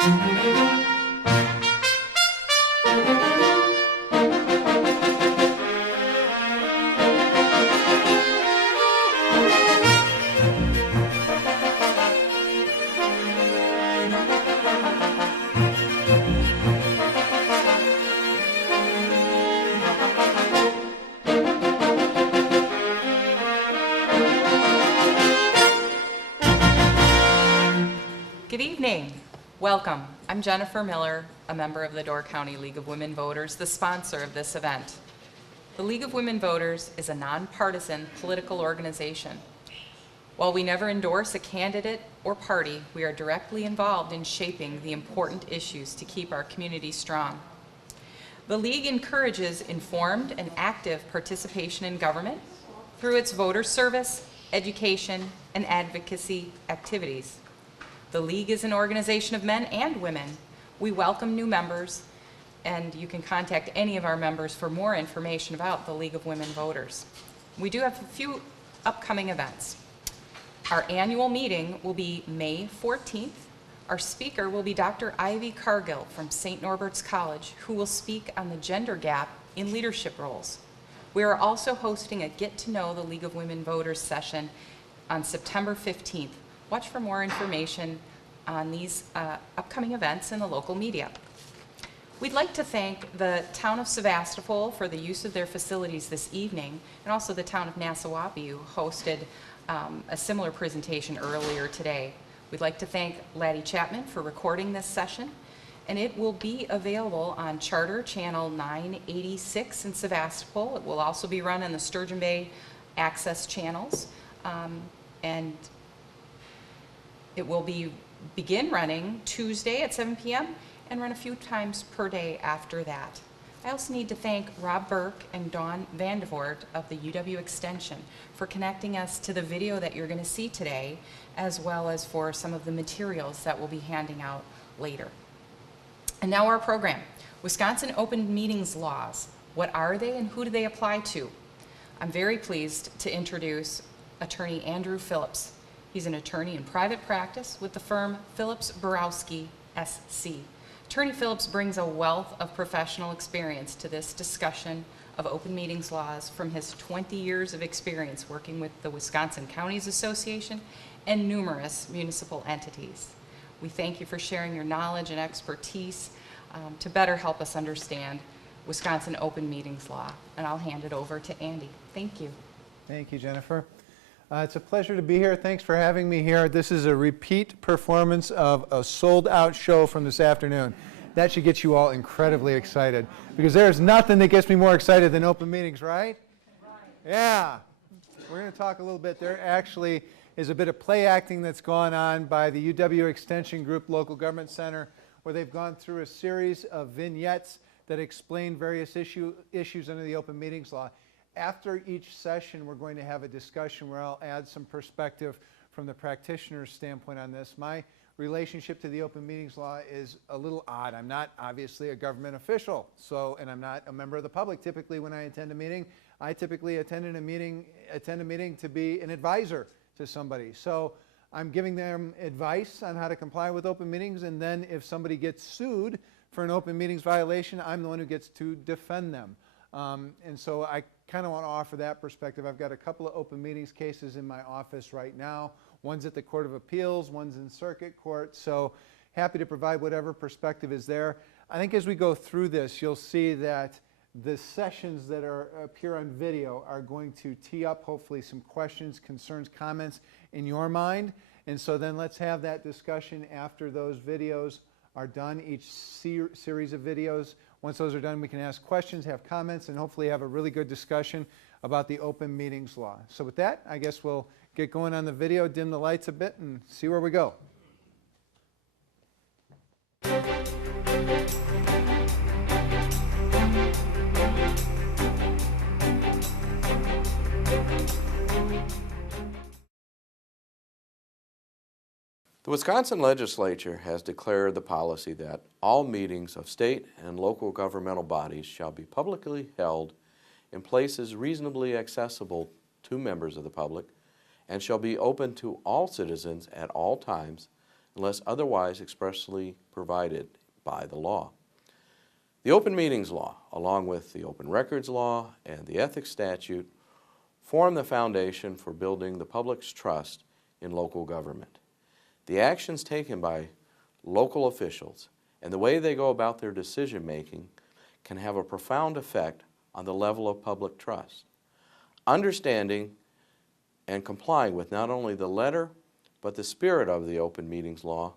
Good evening. Welcome. I'm Jennifer Miller, a member of the Door County League of Women Voters, the sponsor of this event. The League of Women Voters is a nonpartisan political organization. While we never endorse a candidate or party, we are directly involved in shaping the important issues to keep our community strong. The League encourages informed and active participation in government through its voter service, education, and advocacy activities. The League is an organization of men and women. We welcome new members, and you can contact any of our members for more information about the League of Women Voters. We do have a few upcoming events. Our annual meeting will be May 14th. Our speaker will be Dr. Ivy Cargill from St. Norbert's College, who will speak on the gender gap in leadership roles. We are also hosting a Get to Know the League of Women Voters session on September 15th. Watch for more information on these upcoming events in the local media. We'd like to thank the town of Sevastopol for the use of their facilities this evening, and also the town of Nassawapi, who hosted a similar presentation earlier today. We'd like to thank Laddie Chapman for recording this session, and it will be available on Charter Channel 986 in Sevastopol. It will also be run on the Sturgeon Bay access channels, and it will begin running Tuesday at 7 p.m. and run a few times per day after that. I also need to thank Rob Burke and Dawn Vandevoort of the UW Extension for connecting us to the video that you're going to see today, as well as for some of the materials that we'll be handing out later. And now our program. Wisconsin Open Meetings Laws. What are they and who do they apply to? I'm very pleased to introduce Attorney Andrew Phillips. He's an attorney in private practice with the firm Phillips Borowski SC. Attorney Phillips brings a wealth of professional experience to this discussion of open meetings laws from his 20 years of experience working with the Wisconsin Counties Association and numerous municipal entities. We thank you for sharing your knowledge and expertise to better help us understand Wisconsin open meetings law. And I'll hand it over to Andy. Thank you. Thank you, Jennifer. It's a pleasure to be here. Thanks for having me here. This is a repeat performance of a sold-out show from this afternoon. That should get you all incredibly excited, because there's nothing that gets me more excited than open meetings, right? Yeah. We're going to talk a little bit. There actually is a bit of play acting that's gone on by the UW Extension Group Local Government Center, where they've gone through a series of vignettes that explain various issues under the open meetings law. After each session, we're going to have a discussion where I'll add some perspective from the practitioner's standpoint on this. My relationship to the open meetings law is a little odd. I'm not obviously a government official, and I'm not a member of the public. Typically, when I attend a meeting, I typically attend a meeting to be an advisor to somebody. So I'm giving them advice on how to comply with open meetings, and then if somebody gets sued for an open meetings violation, I'm the one who gets to defend them. And so I kind of want to offer that perspective. I've got a couple of open meetings cases in my office right now. One's at the Court of Appeals, one's in circuit court. So happy to provide whatever perspective is there. I think as we go through this, you'll see that the sessions that appear on video are going to tee up hopefully some questions, concerns, comments in your mind. And so then let's have that discussion after those videos are done, each series of videos. Once those are done, we can ask questions, have comments, and hopefully have a really good discussion about the open meetings law. So with that, I guess we'll get going on the video, dim the lights a bit, and see where we go. The Wisconsin legislature has declared the policy that all meetings of state and local governmental bodies shall be publicly held in places reasonably accessible to members of the public and shall be open to all citizens at all times, unless otherwise expressly provided by the law. The Open Meetings Law, along with the Open Records Law and the Ethics Statute, form the foundation for building the public's trust in local government. The actions taken by local officials and the way they go about their decision-making can have a profound effect on the level of public trust. Understanding and complying with not only the letter but the spirit of the Open Meetings Law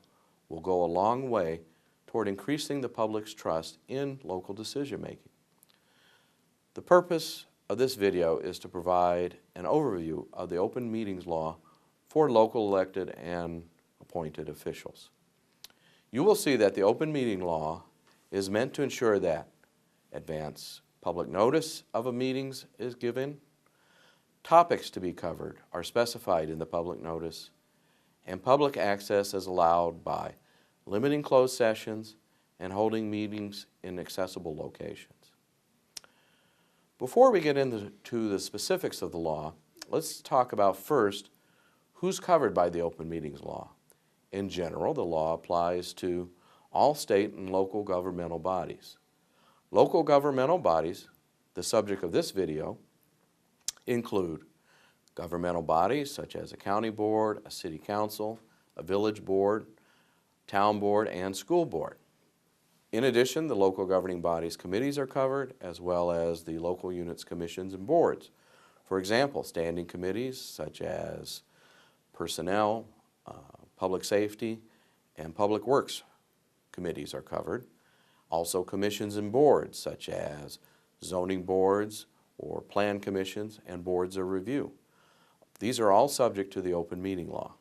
will go a long way toward increasing the public's trust in local decision-making. The purpose of this video is to provide an overview of the Open Meetings Law for local elected and appointed officials. You will see that the Open Meeting Law is meant to ensure that advance public notice of a meeting is given, topics to be covered are specified in the public notice, and public access is allowed by limiting closed sessions and holding meetings in accessible locations. Before we get into the specifics of the law, let's talk about first who's covered by the Open Meetings Law. In general, the law applies to all state and local governmental bodies. Local governmental bodies, the subject of this video, include governmental bodies such as a county board, a city council, a village board, town board, and school board. In addition, the local governing bodies committees are covered, as well as the local units, commissions, and boards. For example, standing committees such as personnel, public safety, and public works committees are covered. Also, commissions and boards such as zoning boards or plan commissions and boards of review. These are all subject to the Open Meeting Law.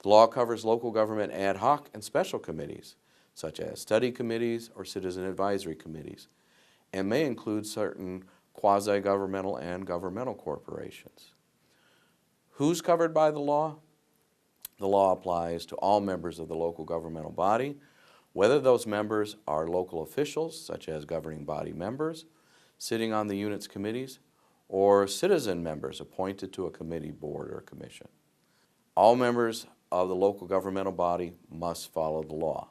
The law covers local government ad hoc and special committees, such as study committees or citizen advisory committees, and may include certain quasi-governmental and governmental corporations. Who's covered by the law? The law applies to all members of the local governmental body, whether those members are local officials, such as governing body members, sitting on the unit's committees, or citizen members appointed to a committee, board, or commission. All members of the local governmental body must follow the law.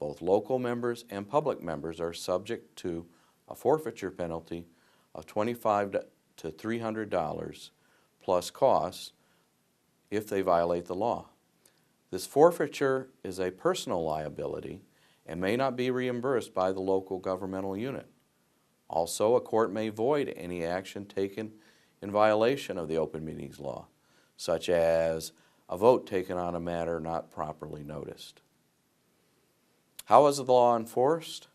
Both local members and public members are subject to a forfeiture penalty of $25 to $300 plus costs if they violate the law. This forfeiture is a personal liability and may not be reimbursed by the local governmental unit. Also, a court may void any action taken in violation of the Open Meetings Law, such as a vote taken on a matter not properly noticed. How is the law enforced?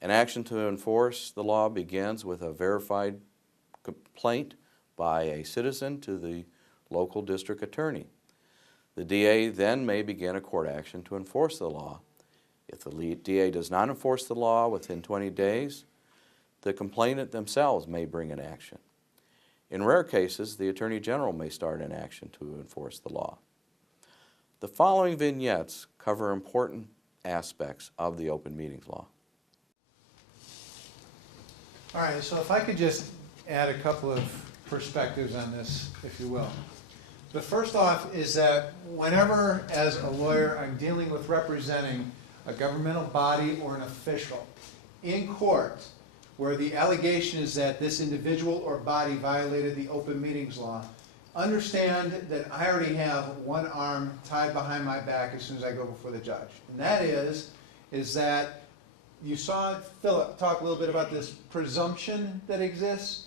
An action to enforce the law begins with a verified complaint by a citizen to the local district attorney. The DA then may begin a court action to enforce the law. If the DA does not enforce the law within 20 days, the complainant themselves may bring an action. In rare cases, the Attorney General may start an action to enforce the law. The following vignettes cover important aspects of the Open Meetings Law. All right, so if I could just add a couple of perspectives on this, if you will. The first off is that whenever, as a lawyer, I'm dealing with representing a governmental body or an official in court where the allegation is that this individual or body violated the Open Meetings Law, understand that I already have one arm tied behind my back as soon as I go before the judge. And that is that you saw Philip talk a little bit about this presumption that exists.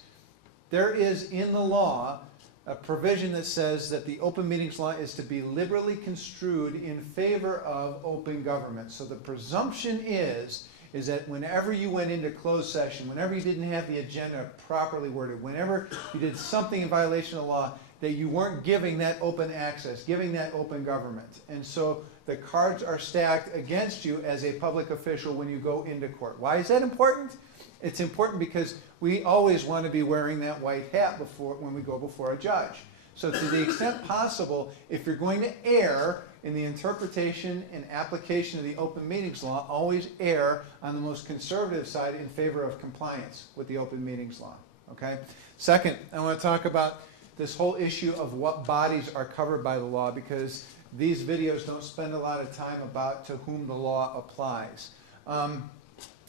There is in the law a provision that says that the Open Meetings Law is to be liberally construed in favor of open government. So the presumption is that whenever you went into closed session, whenever you didn't have the agenda properly worded, whenever you did something in violation of the law, that you weren't giving that open access, giving that open government. And so the cards are stacked against you as a public official when you go into court. Why is that important? It's important because we always want to be wearing that white hat when we go before a judge. So to the extent possible, if you're going to err in the interpretation and application of the Open Meetings Law, always err on the most conservative side in favor of compliance with the Open Meetings Law. Okay? Second, I want to talk about this whole issue of what bodies are covered by the law, because these videos don't spend a lot of time about to whom the law applies.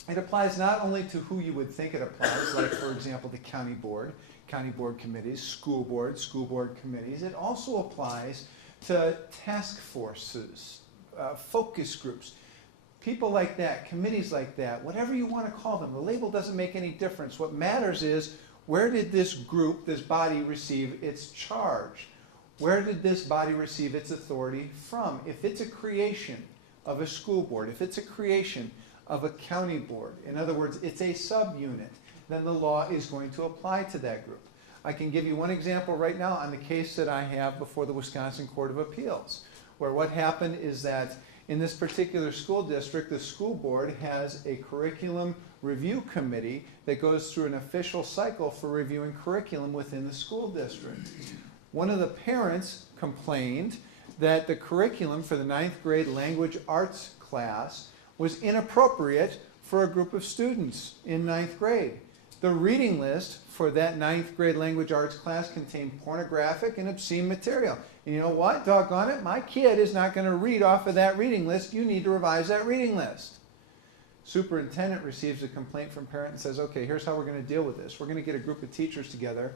It applies not only to who you would think it applies, like, for example, the county board committees, school board committees. It also applies to task forces, focus groups, people like that, committees like that, whatever you want to call them. The label doesn't make any difference. What matters is, where did this group, this body, receive its charge? Where did this body receive its authority from? If it's a creation of a school board, if it's a creation of a county board, in other words, it's a subunit, then the law is going to apply to that group. I can give you one example right now on the case that I have before the Wisconsin Court of Appeals, where what happened is that in this particular school district, the school board has a curriculum review committee that goes through an official cycle for reviewing curriculum within the school district. One of the parents complained that the curriculum for the 9th grade language arts class was inappropriate for a group of students in 9th grade. The reading list for that 9th grade language arts class contained pornographic and obscene material. And you know what? Doggone it, my kid is not going to read off of that reading list. You need to revise that reading list. Superintendent receives a complaint from parent and says, okay, here's how we're going to deal with this. We're going to get a group of teachers together.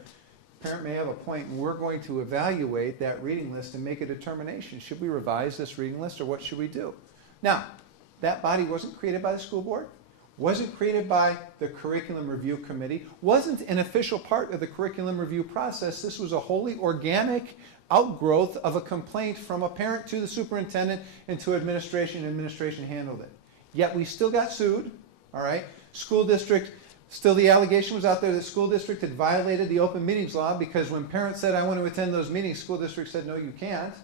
Parent may have a point, and we're going to evaluate that reading list and make a determination. Should we revise this reading list, or what should we do? Now, that body wasn't created by the school board, wasn't created by the curriculum review committee, wasn't an official part of the curriculum review process. This was a wholly organic outgrowth of a complaint from a parent to the superintendent and to administration. Administration handled it. Yet we still got sued, all right? School district, still the allegation was out there that the school district had violated the open meetings law, because when parents said, I want to attend those meetings, school district said, no, you can't,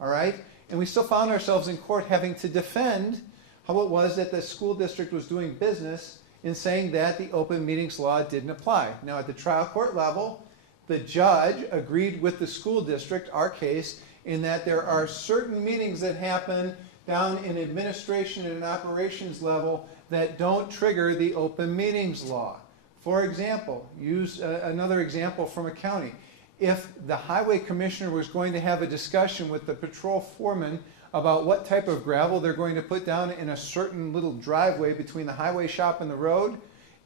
all right? And we still found ourselves in court having to defend how it was that the school district was doing business in saying that the open meetings law didn't apply. Now, at the trial court level, the judge agreed with the school district, our case, in that there are certain meetings that happen down in administration and operations level that don't trigger the open meetings law. For example, use another example from a county. If the highway commissioner was going to have a discussion with the patrol foreman about what type of gravel they're going to put down in a certain little driveway between the highway shop and the road,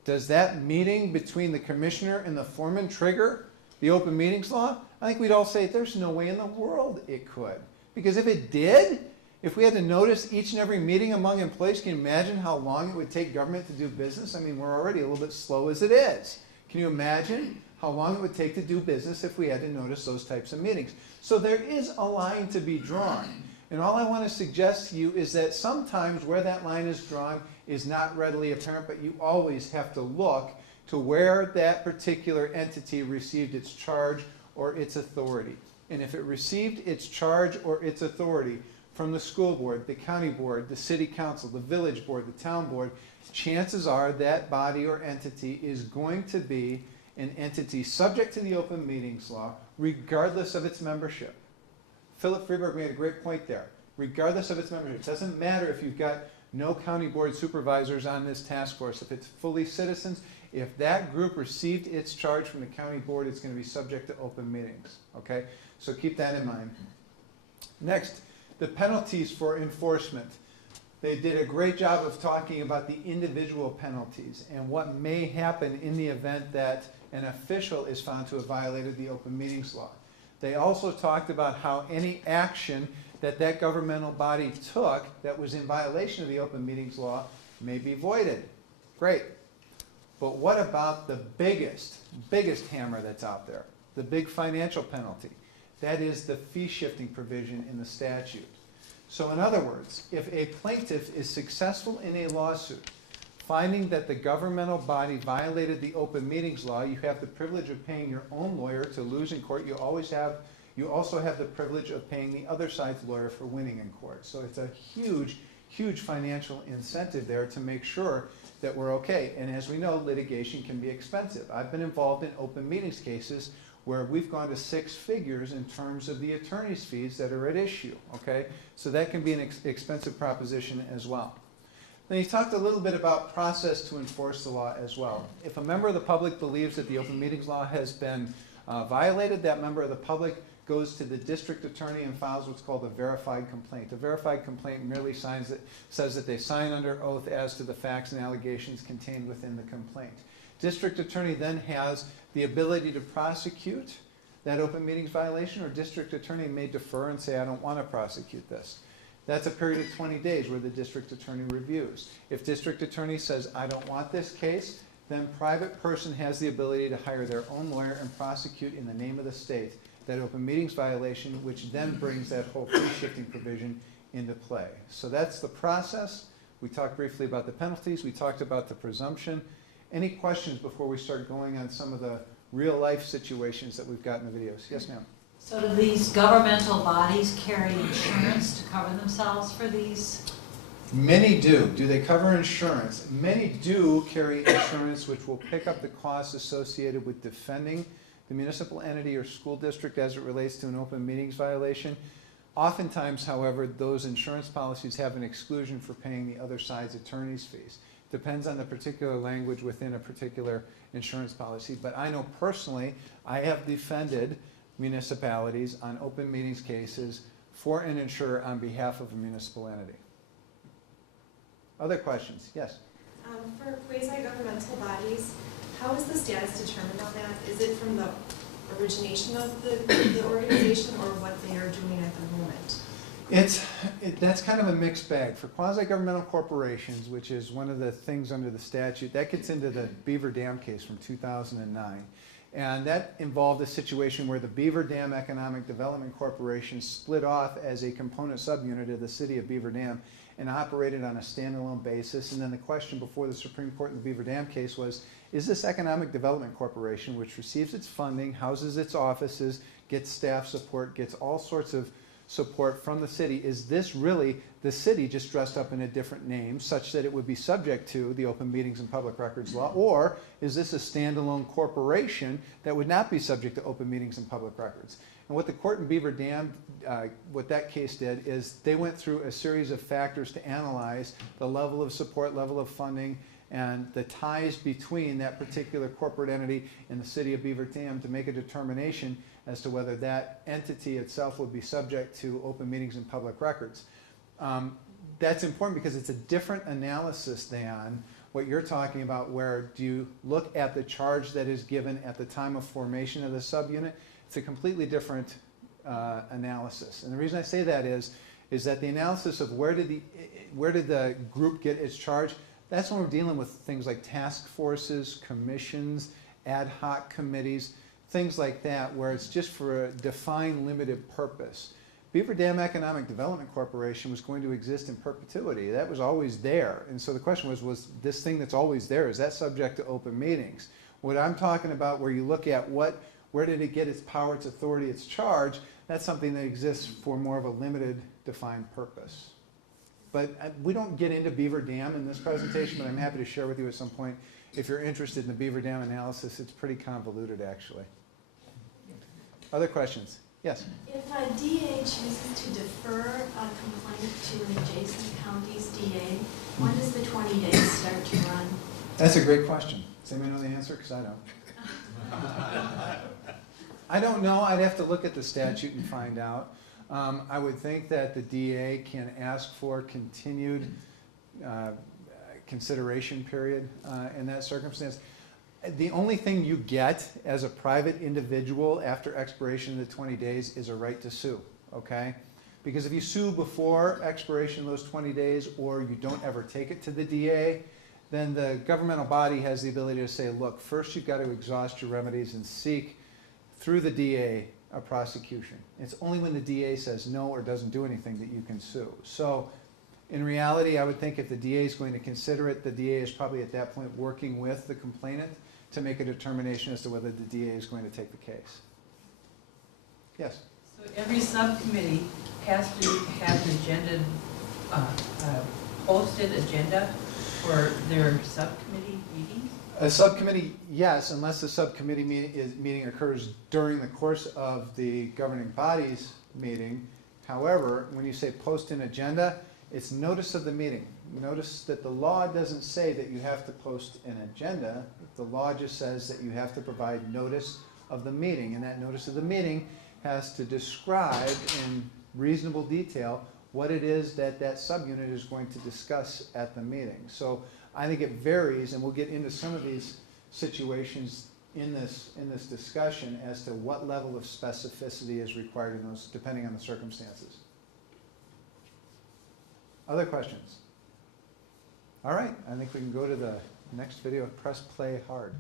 does that meeting between the commissioner and the foreman trigger the open meetings law? I think we'd all say there's no way in the world it could. Because if it did, if we had to notice each and every meeting among employees, can you imagine how long it would take government to do business? I mean, we're already a little bit slow as it is. Can you imagine how long it would take to do business if we had to notice those types of meetings? So there is a line to be drawn. And all I want to suggest to you is that sometimes where that line is drawn is not readily apparent, but you always have to look to where that particular entity received its charge or its authority. And if it received its charge or its authority from the school board, the county board, the city council, the village board, the town board, chances are that body or entity is going to be an entity subject to the open meetings law, regardless of its membership. Philip Freeberg made a great point there. Regardless of its membership, it doesn't matter if you've got no county board supervisors on this task force. If it's fully citizens, if that group received its charge from the county board, it's going to be subject to open meetings. Okay? So keep that in mind. Next, the penalties for enforcement. They did a great job of talking about the individual penalties and what may happen in the event that an official is found to have violated the open meetings law. They also talked about how any action that that governmental body took that was in violation of the open meetings law may be voided. Great. But what about the biggest hammer that's out there? The big financial penalty. That is the fee shifting provision in the statute. So in other words, if a plaintiff is successful in a lawsuit finding that the governmental body violated the open meetings law, you have the privilege of paying your own lawyer to lose in court. You also have the privilege of paying the other side's lawyer for winning in court. So it's a huge financial incentive there to make sure that we're okay. And as we know, litigation can be expensive. I've been involved in open meetings cases where we've gone to 6 figures in terms of the attorney's fees that are at issue, okay? So that can be an expensive proposition as well. Then he talked a little bit about process to enforce the law as well. If a member of the public believes that the open meetings law has been violated, that member of the public goes to the district attorney and files what's called a verified complaint. A verified complaint merely says that they sign under oath as to the facts and allegations contained within the complaint. District attorney then has the ability to prosecute that open meetings violation, or district attorney may defer and say, I don't want to prosecute this. That's a period of 20 days where the district attorney reviews. If district attorney says, I don't want this case, then private person has the ability to hire their own lawyer and prosecute in the name of the state that open meetings violation, which then brings that whole fee-shifting provision into play. So that's the process. We talked briefly about the penalties. We talked about the presumption. Any questions before we start going on some of the real-life situations that we've got in the videos? Yes, ma'am. So do these governmental bodies carry insurance to cover themselves for these? Many do. Do they cover insurance? Many do carry insurance which will pick up the costs associated with defending the municipal entity or school district as it relates to an open meetings violation. Oftentimes, however, those insurance policies have an exclusion for paying the other side's attorney's fees. Depends on the particular language within a particular insurance policy. But I know personally, I have defended municipalities on open meetings cases for an insurer on behalf of a municipal entity. Other questions? Yes? For quasi-governmental bodies, how is the status determined on that? Is it from the origination of the organization or what they are doing at the moment? That's kind of a mixed bag. For quasi-governmental corporations, which is one of the things under the statute, that gets into the Beaver Dam case from 2009. And that involved a situation where the Beaver Dam Economic Development Corporation split off as a component subunit of the city of Beaver Dam and operated on a standalone basis. And then the question before the Supreme Court in the Beaver Dam case was, is this Economic Development Corporation, which receives its funding, houses its offices, gets staff support, gets all sorts of support from the city, is this really the city just dressed up in a different name such that it would be subject to the Open Meetings and Public Records Law, or is this a standalone corporation that would not be subject to Open Meetings and Public Records? And what the court in Beaver Dam, what that case did is they went through a series of factors to analyze the level of support, level of funding, and the ties between that particular corporate entity and the city of Beaver Dam to make a determination as to whether that entity itself would be subject to open meetings and public records. That's important because it's a different analysis than what you're talking about, where do you look at the charge that is given at the time of formation of the subunit. It's a completely different analysis. And the reason I say that is that the analysis of where did the group get its charge, that's when we're dealing with things like task forces, commissions, ad hoc committees, things like that, where it's just for a defined, limited purpose. Beaver Dam Economic Development Corporation was going to exist in perpetuity. That was always there. And so the question was this thing that's always there, is that subject to open meetings? What I'm talking about, where you look at where did it get its power, its authority, its charge, that's something that exists for more of a limited, defined purpose. But we don't get into Beaver Dam in this presentation, but I'm happy to share with you at some point. If you're interested in the Beaver Dam analysis, it's pretty convoluted, actually. Other questions? Yes? If a DA chooses to defer a complaint to an adjacent county's DA, when does the 20 days start to run? That's a great question. Does anybody know the answer? Because I don't. I don't know. I'd have to look at the statute and find out. I would think that the DA can ask for continued consideration period in that circumstance. The only thing you get as a private individual after expiration of the 20 days is a right to sue, okay? Because if you sue before expiration of those 20 days or you don't ever take it to the DA, then the governmental body has the ability to say, look, first you've got to exhaust your remedies and seek through the DA a prosecution. It's only when the DA says no or doesn't do anything that you can sue. So in reality, I would think if the DA is going to consider it, the DA is probably at that point working with the complainant to make a determination as to whether the DA is going to take the case. Yes? So every subcommittee has to have an agenda, posted agenda for their subcommittee meetings? A subcommittee, yes, unless the subcommittee meeting occurs during the course of the governing body's meeting. However, when you say post an agenda, it's notice of the meeting. Notice that the law doesn't say that you have to post an agenda. The law just says that you have to provide notice of the meeting. And that notice of the meeting has to describe in reasonable detail what it is that that subunit is going to discuss at the meeting. So I think it varies, and we'll get into some of these situations in this discussion as to what level of specificity is required in those, depending on the circumstances. Other questions? All right, I think we can go to the next video. Press play hard.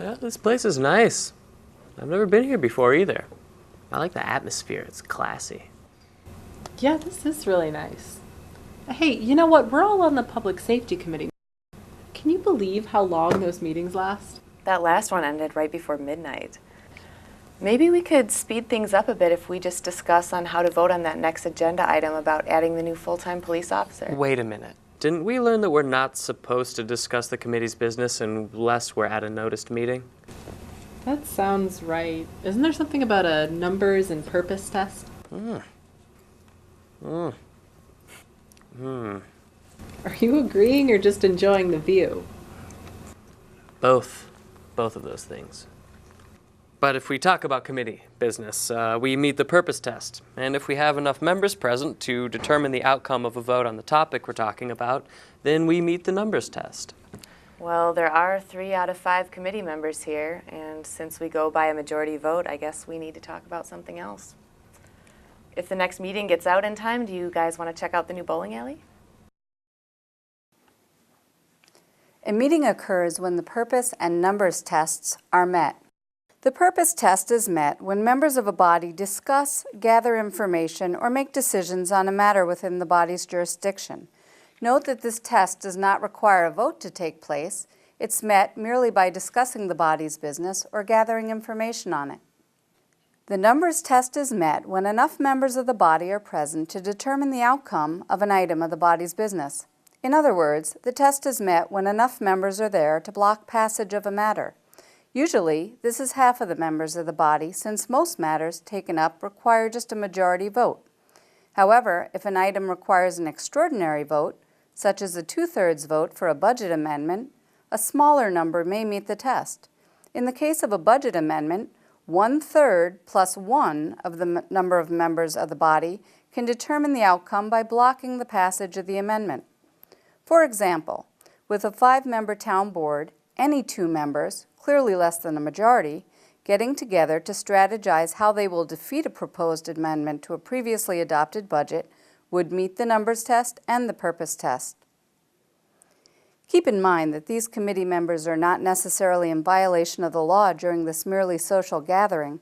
Yeah, this place is nice. I've never been here before either. I like the atmosphere. It's classy. Yeah, this is really nice. Hey, you know what? We're all on the Public Safety Committee. Can you believe how long those meetings last? That last one ended right before midnight. Maybe we could speed things up a bit if we just discuss on how to vote on that next agenda item about adding the new full-time police officer. Wait a minute. Didn't we learn that we're not supposed to discuss the committee's business unless we're at a noticed meeting? That sounds right. Isn't there something about a numbers and purpose test? Are you agreeing or just enjoying the view? Both of those things. But if we talk about committee business, we meet the purpose test. And if we have enough members present to determine the outcome of a vote on the topic we're talking about, then we meet the numbers test. Well, there are 3 out of 5 committee members here, and since we go by a majority vote, I guess we need to talk about something else. If the next meeting gets out in time, do you guys want to check out the new bowling alley? A meeting occurs when the purpose and numbers tests are met. The purpose test is met when members of a body discuss, gather information, or make decisions on a matter within the body's jurisdiction. Note that this test does not require a vote to take place. It's met merely by discussing the body's business or gathering information on it. The numbers test is met when enough members of the body are present to determine the outcome of an item of the body's business. In other words, the test is met when enough members are there to block passage of a matter. Usually, this is half of the members of the body, since most matters taken up require just a majority vote. However, if an item requires an extraordinary vote, such as a 2/3 vote for a budget amendment, a smaller number may meet the test. In the case of a budget amendment, 1/3 plus 1 of the number of members of the body can determine the outcome by blocking the passage of the amendment. For example, with a 5-member town board, any 2 members, clearly less than a majority, getting together to strategize how they will defeat a proposed amendment to a previously adopted budget would meet the numbers test and the purpose test. Keep in mind that these committee members are not necessarily in violation of the law during this merely social gathering.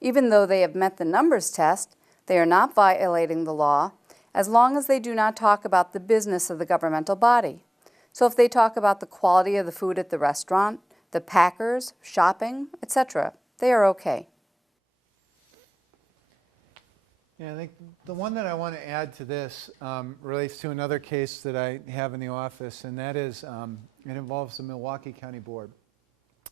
Even though they have met the numbers test, they are not violating the law as long as they do not talk about the business of the governmental body. So if they talk about the quality of the food at the restaurant, the Packers, shopping, etc., they are okay. Yeah, I think the one that I want to add to this relates to another case that I have in the office, and that is it involves the Milwaukee County Board.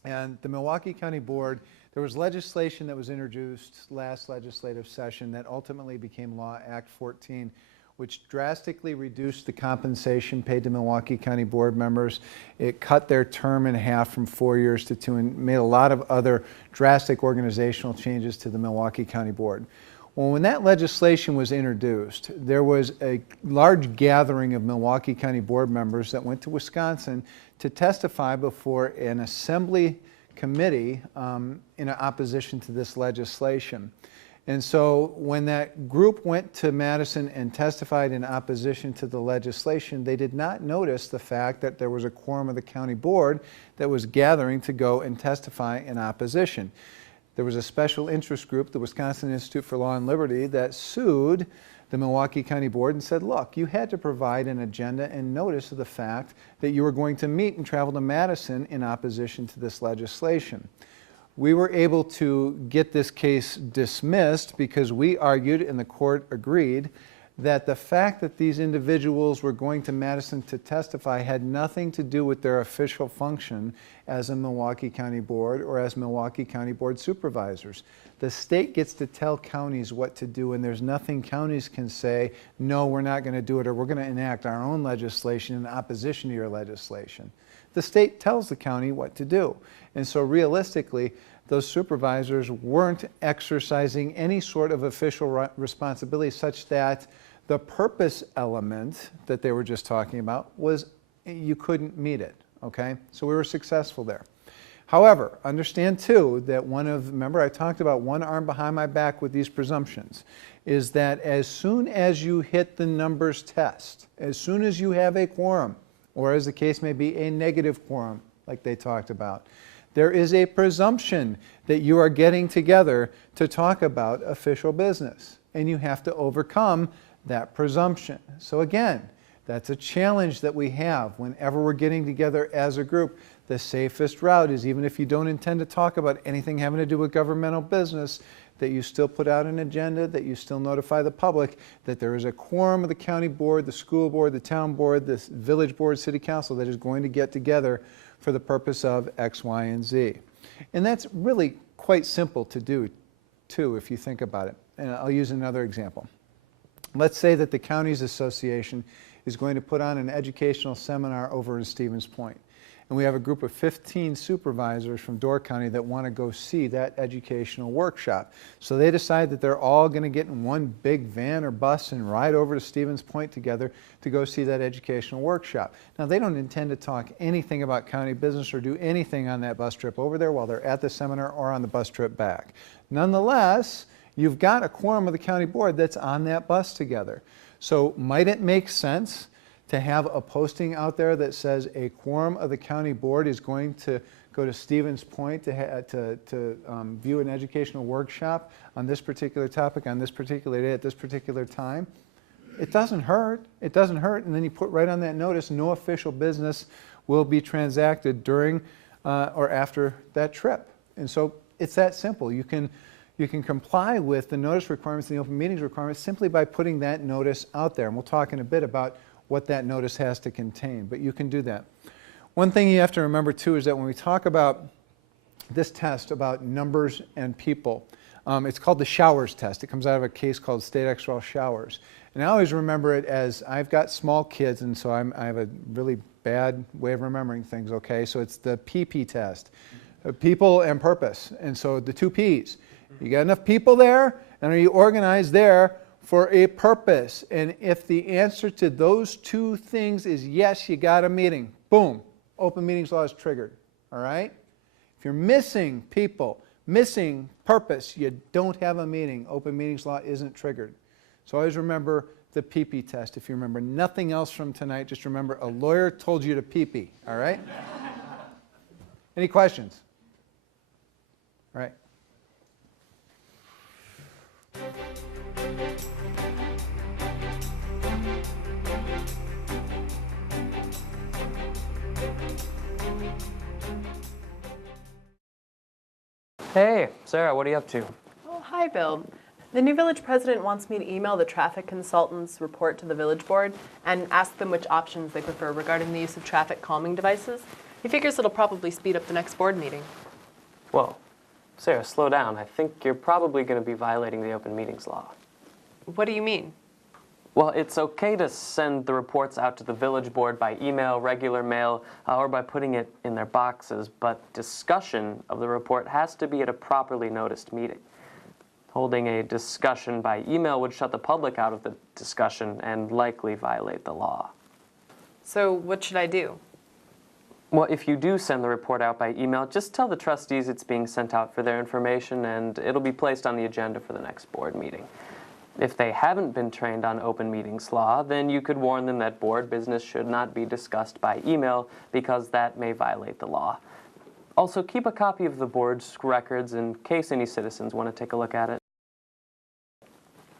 And the Milwaukee County Board, there was legislation that was introduced last legislative session that ultimately became law, Act 14, which drastically reduced the compensation paid to Milwaukee County Board members. It cut their term in half from 4 years to 2 and made a lot of other drastic organizational changes to the Milwaukee County Board. Well, when that legislation was introduced, there was a large gathering of Milwaukee County Board members that went to Wisconsin to testify before an assembly committee in opposition to this legislation. And so when that group went to Madison and testified in opposition to the legislation, they did not notice the fact that there was a quorum of the county board that was gathering to go and testify in opposition. There was a special interest group, the Wisconsin Institute for Law and Liberty, that sued the Milwaukee County Board and said, look, you had to provide an agenda and notice of the fact that you were going to meet and travel to Madison in opposition to this legislation. We were able to get this case dismissed because we argued and the court agreed that the fact that these individuals were going to Madison to testify had nothing to do with their official function as a Milwaukee County Board or as Milwaukee County Board supervisors. The state gets to tell counties what to do, and there's nothing counties can say, no, we're not going to do it, or we're going to enact our own legislation in opposition to your legislation. The state tells the county what to do. And so realistically, those supervisors weren't exercising any sort of official responsibility such that the purpose element that they were just talking about was you couldn't meet it, okay? So we were successful there. However, understand too that remember I talked about one arm behind my back with these presumptions, is that as soon as you hit the numbers test, as soon as you have a quorum, or as the case may be, a negative quorum, like they talked about, there is a presumption that you are getting together to talk about official business, and you have to overcome that presumption. So again, that's a challenge that we have whenever we're getting together as a group. The safest route is, even if you don't intend to talk about anything having to do with governmental business, that you still put out an agenda, that you still notify the public that there is a quorum of the county board, the school board, the town board, the village board, city council that is going to get together for the purpose of X, Y, and Z. And that's really quite simple to do, too, if you think about it. And I'll use another example. Let's say that the counties association is going to put on an educational seminar over in Stevens Point. And we have a group of 15 supervisors from Door County that want to go see that educational workshop. So they decide that they're all going to get in one big van or bus and ride over to Stevens Point together to go see that educational workshop. Now, they don't intend to talk anything about county business or do anything on that bus trip over there while they're at the seminar or on the bus trip back. Nonetheless, you've got a quorum of the county board that's on that bus together. So might it make sense to have a posting out there that says a quorum of the county board is going to go to Stevens Point to view an educational workshop on this particular topic on this particular day at this particular time? It doesn't hurt. It doesn't hurt. And then you put right on that notice, no official business will be transacted during or after that trip. And so it's that simple. You can comply with the notice requirements and the open meetings requirements simply by putting that notice out there. And we'll talk in a bit about what that notice has to contain, but you can do that. One thing you have to remember too is that when we talk about this test about numbers and people, it's called the Showers test. It comes out of a case called State X. Showers. And I always remember it as, I've got small kids, and so I have a really bad way of remembering things, okay? So it's the PP test, people and purpose. And so the two Ps. You got enough people there, and are you organized there for a purpose? And if the answer to those two things is yes, you got a meeting, boom, open meetings law is triggered, all right? If you're missing people, missing purpose, you don't have a meeting, open meetings law isn't triggered. So always remember the PP test. If you remember nothing else from tonight, just remember a lawyer told you to PP, all right? Any questions? All right. Hey, Sarah, what are you up to? Oh, hi, Bill. The new village president wants me to email the traffic consultant's report to the village board and ask them which options they prefer regarding the use of traffic calming devices. He figures it'll probably speed up the next board meeting. Whoa. Sarah, slow down. I think you're probably going to be violating the open meetings law. What do you mean? Well, it's okay to send the reports out to the village board by email, regular mail, or by putting it in their boxes, but discussion of the report has to be at a properly noticed meeting. Holding a discussion by email would shut the public out of the discussion and likely violate the law. So what should I do? Well, if you do send the report out by email, just tell the trustees it's being sent out for their information, and it'll be placed on the agenda for the next board meeting. If they haven't been trained on open meetings law, then you could warn them that board business should not be discussed by email because that may violate the law. Also, keep a copy of the board's records in case any citizens want to take a look at it.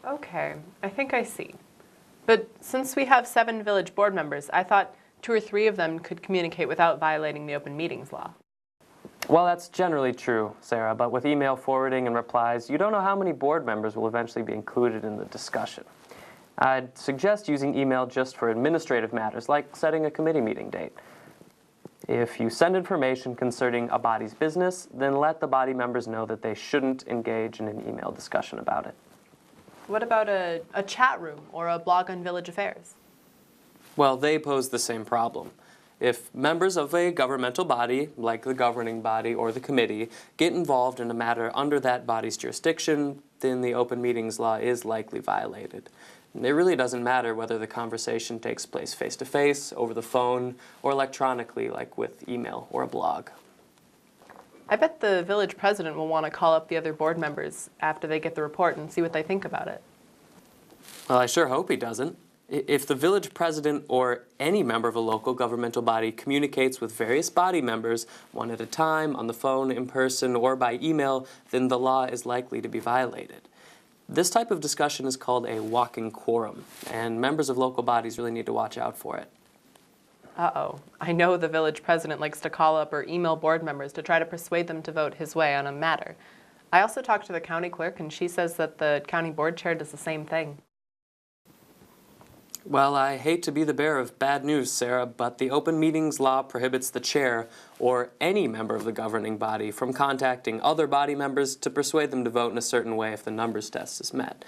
Okay, I think I see. But since we have 7 village board members, I thought 2 or 3 of them could communicate without violating the open meetings law. Well, that's generally true, Sarah, but with email forwarding and replies, you don't know how many board members will eventually be included in the discussion. I'd suggest using email just for administrative matters, like setting a committee meeting date. If you send information concerning a body's business, then let the body members know that they shouldn't engage in an email discussion about it. What about a chat room or a blog on village affairs? Well, they pose the same problem. If members of a governmental body, like the governing body or the committee, get involved in a matter under that body's jurisdiction, then the open meetings law is likely violated. And it really doesn't matter whether the conversation takes place face-to-face, over the phone, or electronically, like with email or a blog. I bet the village president will want to call up the other board members after they get the report and see what they think about it. Well, I sure hope he doesn't. If the village president or any member of a local governmental body communicates with various body members, one at a time, on the phone, in person, or by email, then the law is likely to be violated. This type of discussion is called a walking quorum, and members of local bodies really need to watch out for it. Uh-oh. I know the village president likes to call up or email board members to try to persuade them to vote his way on a matter. I also talked to the county clerk, and she says that the county board chair does the same thing. Well, I hate to be the bearer of bad news, Sarah, but the open meetings law prohibits the chair or any member of the governing body from contacting other body members to persuade them to vote in a certain way if the numbers test is met.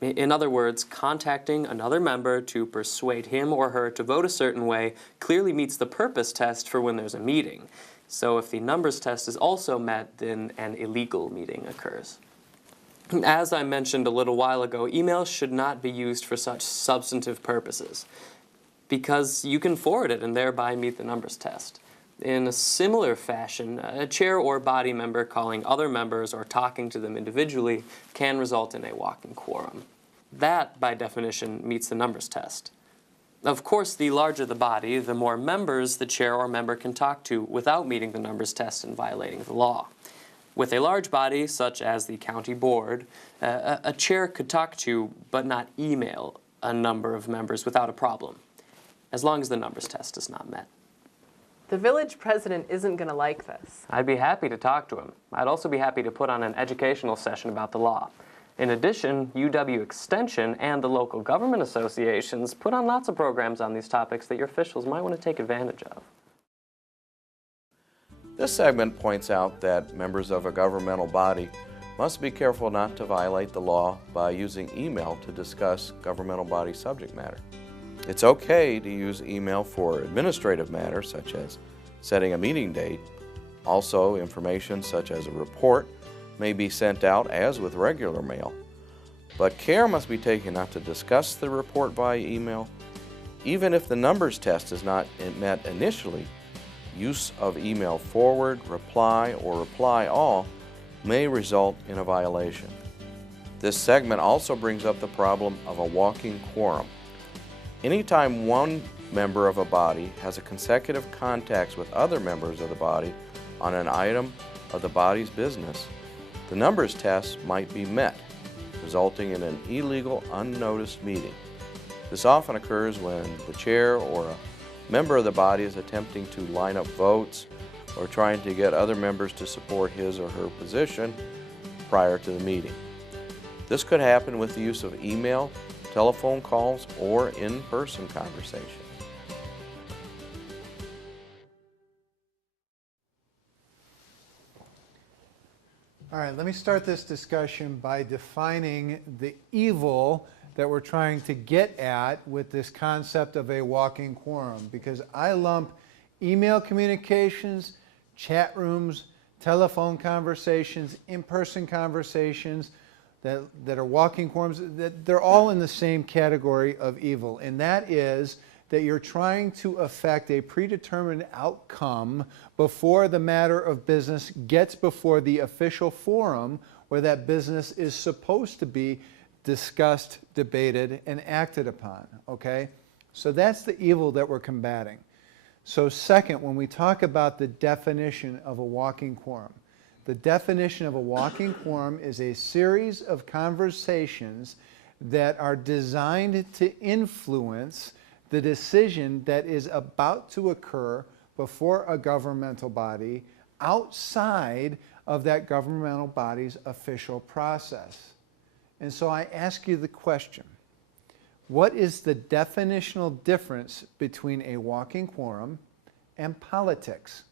In other words, contacting another member to persuade him or her to vote a certain way clearly meets the purpose test for when there's a meeting. So if the numbers test is also met, then an illegal meeting occurs. As I mentioned a little while ago, email should not be used for such substantive purposes because you can forward it and thereby meet the numbers test. In a similar fashion, a chair or body member calling other members or talking to them individually can result in a walking quorum. That, by definition, meets the numbers test. Of course, the larger the body, the more members the chair or member can talk to without meeting the numbers test and violating the law. With a large body, such as the county board, a chair could talk to but not email a number of members without a problem, as long as the numbers test is not met. The village president isn't going to like this. I'd be happy to talk to him. I'd also be happy to put on an educational session about the law. In addition, UW Extension and the local government associations put on lots of programs on these topics that your officials might want to take advantage of. This segment points out that members of a governmental body must be careful not to violate the law by using email to discuss governmental body subject matter. It's okay to use email for administrative matters such as setting a meeting date. Also, information such as a report may be sent out as with regular mail. But care must be taken not to discuss the report via email. Even if the numbers test is not met initially, use of email forward, reply, or reply all may result in a violation. This segment also brings up the problem of a walking quorum. Anytime one member of a body has a consecutive contacts with other members of the body on an item of the body's business, the numbers test might be met, resulting in an illegal, unnoticed meeting. This often occurs when the chair or a member of the body is attempting to line up votes or trying to get other members to support his or her position prior to the meeting. This could happen with the use of email, telephone calls, or in-person conversations. All right, let me start this discussion by defining the evil that we're trying to get at with this concept of a walking quorum, because I lump email communications, chat rooms, telephone conversations, in-person conversations that are walking quorums, that they're all in the same category of evil, and that is that you're trying to affect a predetermined outcome before the matter of business gets before the official forum where that business is supposed to be discussed, debated, and acted upon, okay? So that's the evil that we're combating. So second, when we talk about the definition of a walking quorum, the definition of a walking quorum is a series of conversations that are designed to influence the decision that is about to occur before a governmental body outside of that governmental body's official process. And so I ask you the question, What is the definitional difference between a walking quorum and politics?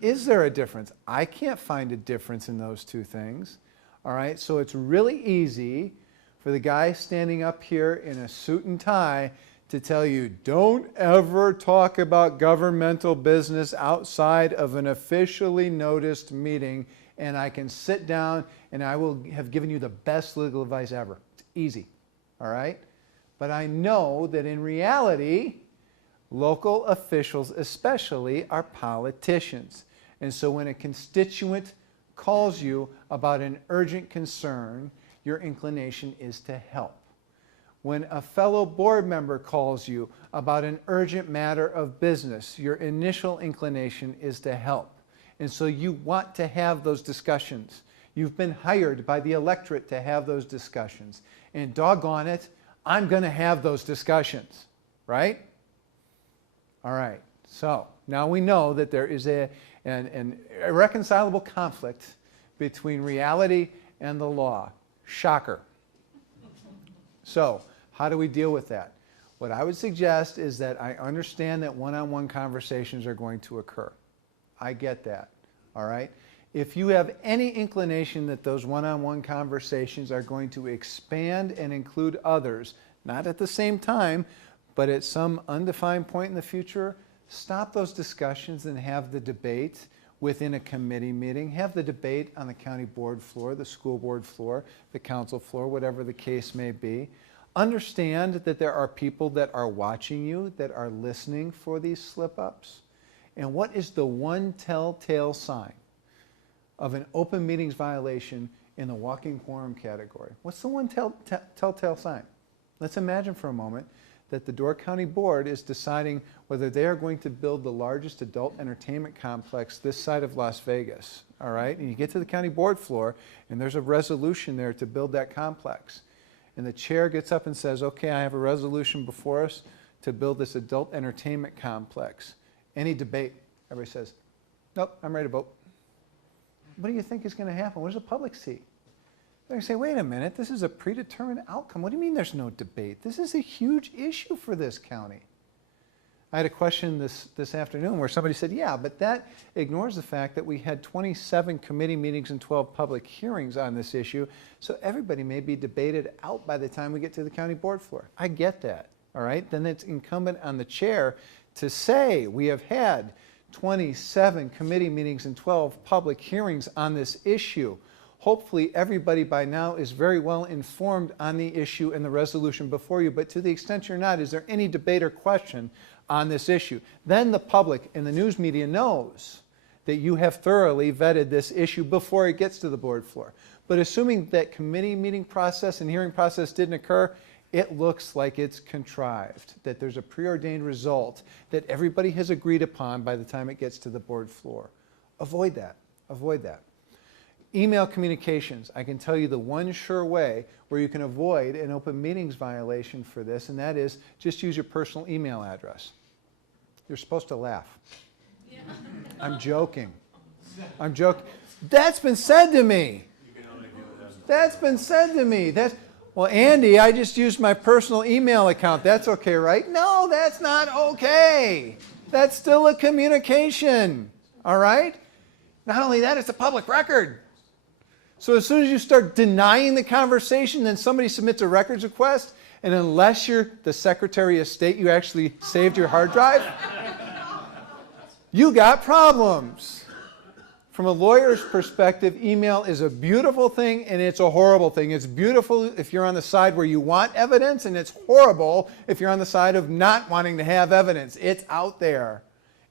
Is there a difference? I can't find a difference in those two things. All right, so it's really easy for the guy standing up here in a suit and tie to tell you, don't ever talk about governmental business outside of an officially noticed meeting, and I can sit down and I will have given you the best legal advice ever. It's easy, all right? But I know that in reality, local officials especially are politicians. And so when a constituent calls you about an urgent concern, your inclination is to help. When a fellow board member calls you about an urgent matter of business, your initial inclination is to help. And so you want to have those discussions. You've been hired by the electorate to have those discussions. And doggone it, I'm going to have those discussions, right? All right, so now we know that there is an irreconcilable conflict between reality and the law. Shocker. So, how do we deal with that? What I would suggest is that I understand that one-on-one conversations are going to occur. I get that, all right? If you have any inclination that those one-on-one conversations are going to expand and include others, not at the same time, but at some undefined point in the future, stop those discussions and have the debate within a committee meeting. Have the debate on the county board floor, the school board floor, the council floor, whatever the case may be. Understand that there are people that are watching you, that are listening for these slip-ups. And what is the one telltale sign of an open meetings violation in the walking quorum category? What's the one telltale sign? Let's imagine for a moment that the Door County Board is deciding whether they are going to build the largest adult entertainment complex this side of Las Vegas, all right? And you get to the county board floor, and there's a resolution there to build that complex. And the chair gets up and says, okay, I have a resolution before us to build this adult entertainment complex. Any debate? Everybody says, nope, I'm ready to vote. What do you think is going to happen? What does the public see? They're going to say, wait a minute, this is a predetermined outcome. What do you mean there's no debate? This is a huge issue for this county. I had a question this afternoon where somebody said, yeah, but that ignores the fact that we had 27 committee meetings and 12 public hearings on this issue, so everybody may be debated out by the time we get to the county board floor. I get that, all right? Then it's incumbent on the chair to say we have had 27 committee meetings and 12 public hearings on this issue. Hopefully everybody by now is very well informed on the issue and the resolution before you, but to the extent you're not, is there any debate or question on this issue? Then the public and the news media knows that you have thoroughly vetted this issue before it gets to the board floor. But assuming that committee meeting process and hearing process didn't occur, it looks like it's contrived, that there's a preordained result that everybody has agreed upon by the time it gets to the board floor. Avoid that. Avoid that. Email communications. I can tell you the one sure way where you can avoid an open meetings violation for this, and that is just use your personal email address. You're supposed to laugh. Yeah. I'm joking. I'm joking. That's been said to me. That's been said to me. Well, Andy, I just used my personal email account. That's okay, right? No, that's not okay. That's still a communication, all right? Not only that, it's a public record. So as soon as you start denying the conversation, then somebody submits a records request, and unless you're the Secretary of State, you actually saved your hard drive, you got problems. From a lawyer's perspective, email is a beautiful thing and it's a horrible thing. It's beautiful if you're on the side where you want evidence, and it's horrible if you're on the side of not wanting to have evidence. It's out there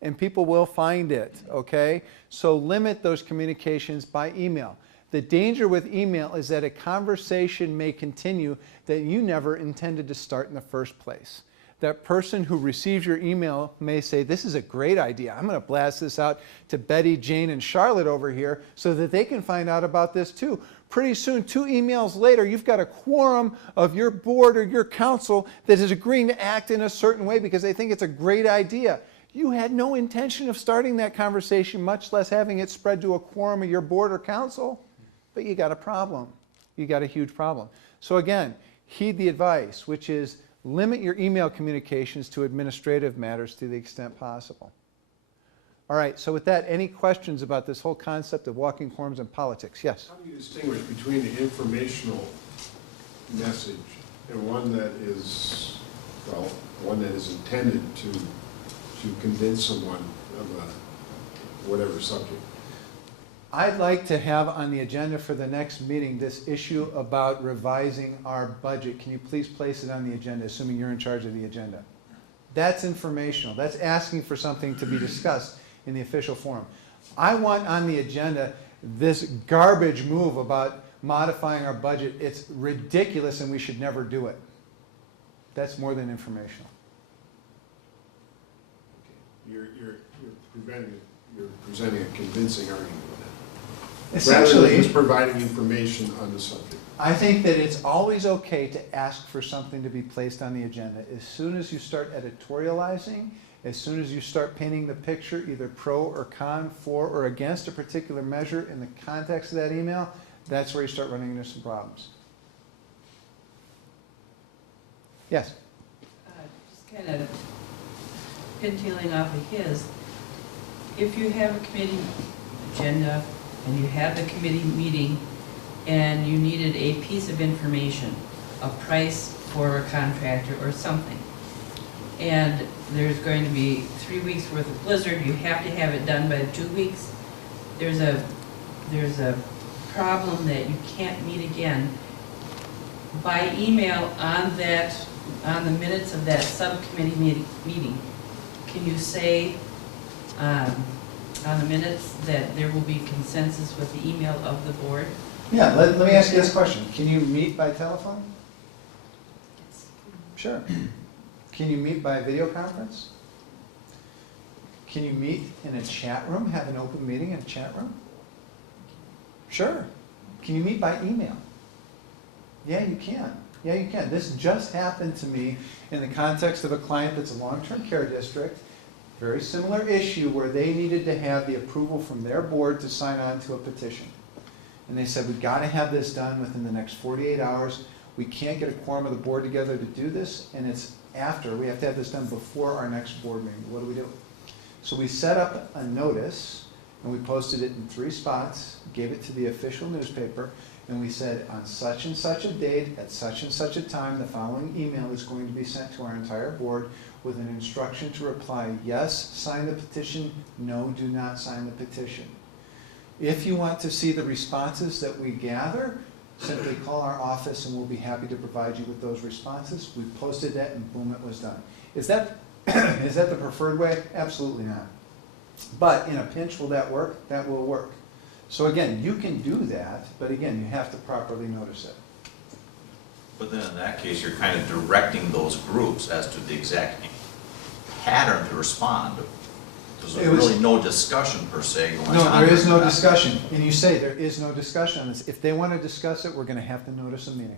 and people will find it, okay? So limit those communications by email. The danger with email is that a conversation may continue that you never intended to start in the first place. That person who receives your email may say, this is a great idea. I'm going to blast this out to Betty, Jane, and Charlotte over here so that they can find out about this too. Pretty soon, 2 emails later, you've got a quorum of your board or your council that is agreeing to act in a certain way because they think it's a great idea. You had no intention of starting that conversation, much less having it spread to a quorum of your board or council. But you got a problem. You got a huge problem. So again, heed the advice, which is limit your email communications to administrative matters to the extent possible. All right, so with that, any questions about this whole concept of walking quorums and politics? Yes? How do you distinguish between an informational message and one that is, well, one that is intended to convince someone of a whatever subject? I'd like to have on the agenda for the next meeting this issue about revising our budget. Can you please place it on the agenda, assuming you're in charge of the agenda? That's informational. That's asking for something to be discussed in the official forum. I want on the agenda this garbage move about modifying our budget. It's ridiculous and we should never do it. That's more than informational. Okay. You're presenting a convincing argument. Essentially, rather than just providing information on the subject. I think that it's always okay to ask for something to be placed on the agenda. As soon as you start editorializing, as soon as you start painting the picture, either pro or con, for or against a particular measure in the context of that email, that's where you start running into some problems. Yes? Just kind of pintailing off of his, if you have a committee agenda and you have the committee meeting and you needed a piece of information, a price for a contractor or something, and there's going to be 3 weeks worth of blizzard, you have to have it done by 2 weeks, there's a problem that you can't meet again. By email on the minutes of that subcommittee meeting, can you say on the minutes that there will be consensus with the email of the board? Yeah, let me ask you this question. Can you meet by telephone? Yes. Sure. Can you meet by video conference? Can you meet in a chat room, have an open meeting in a chat room? Sure. Can you meet by email? Yeah, you can. Yeah, you can. This just happened to me in the context of a client that's a long-term care district. Very similar issue where they needed to have the approval from their board to sign on to a petition. And they said, we've got to have this done within the next 48 hours. We can't get a quorum of the board together to do this, and it's after. We have to have this done before our next board meeting. What do we do? So we set up a notice, and we posted it in 3 spots, gave it to the official newspaper, and we said, on such and such a date, at such and such a time, the following email is going to be sent to our entire board with an instruction to reply, yes, sign the petition, no, do not sign the petition. If you want to see the responses that we gather, simply call our office and we'll be happy to provide you with those responses. We posted that and boom, it was done. Is that the preferred way? Absolutely not. But in a pinch, will that work? That will work. So again, you can do that, but again, you have to properly notice it. But then in that case, you're kind of directing those groups as to the exact pattern to respond. There's really no discussion per se going on. No, there is no discussion. And you say there is no discussion on this. If they want to discuss it, we're going to have to notice a meeting.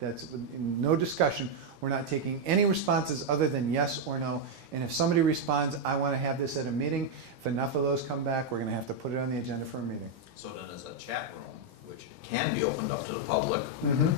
That's no discussion. We're not taking any responses other than yes or no. And if somebody responds, I want to have this at a meeting, if enough of those come back, we're going to have to put it on the agenda for a meeting. So then as a chat room, which can be opened up to the public,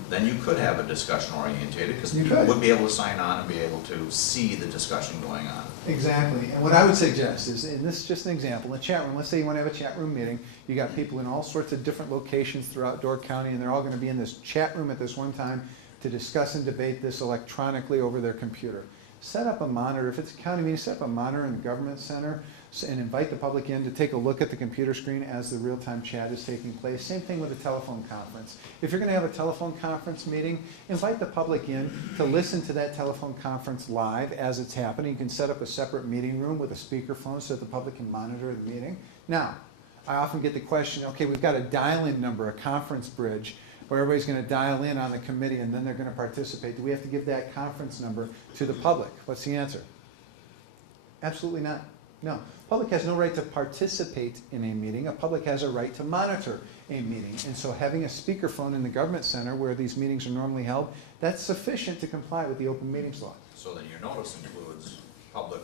then you could have a discussion orientated because people would be able to sign on and be able to see the discussion going on. Exactly. And what I would suggest is, and this is just an example, a chat room, let's say you want to have a chat room meeting, you got people in all sorts of different locations throughout Door County and they're all going to be in this chat room at this one time to discuss and debate this electronically over their computer. Set up a monitor. If it's a county meeting, set up a monitor in the government center and invite the public in to take a look at the computer screen as the real-time chat is taking place. Same thing with a telephone conference. If you're going to have a telephone conference meeting, invite the public in to listen to that telephone conference live as it's happening. You can set up a separate meeting room with a speakerphone so that the public can monitor the meeting. Now, I often get the question, okay, we've got a dial-in number, a conference bridge, where everybody's going to dial in on the committee and then they're going to participate. Do we have to give that conference number to the public? What's the answer? Absolutely not. No. Public has no right to participate in a meeting. A public has a right to monitor a meeting. And so having a speakerphone in the government center where these meetings are normally held, that's sufficient to comply with the open meetings law. So then your notice includes public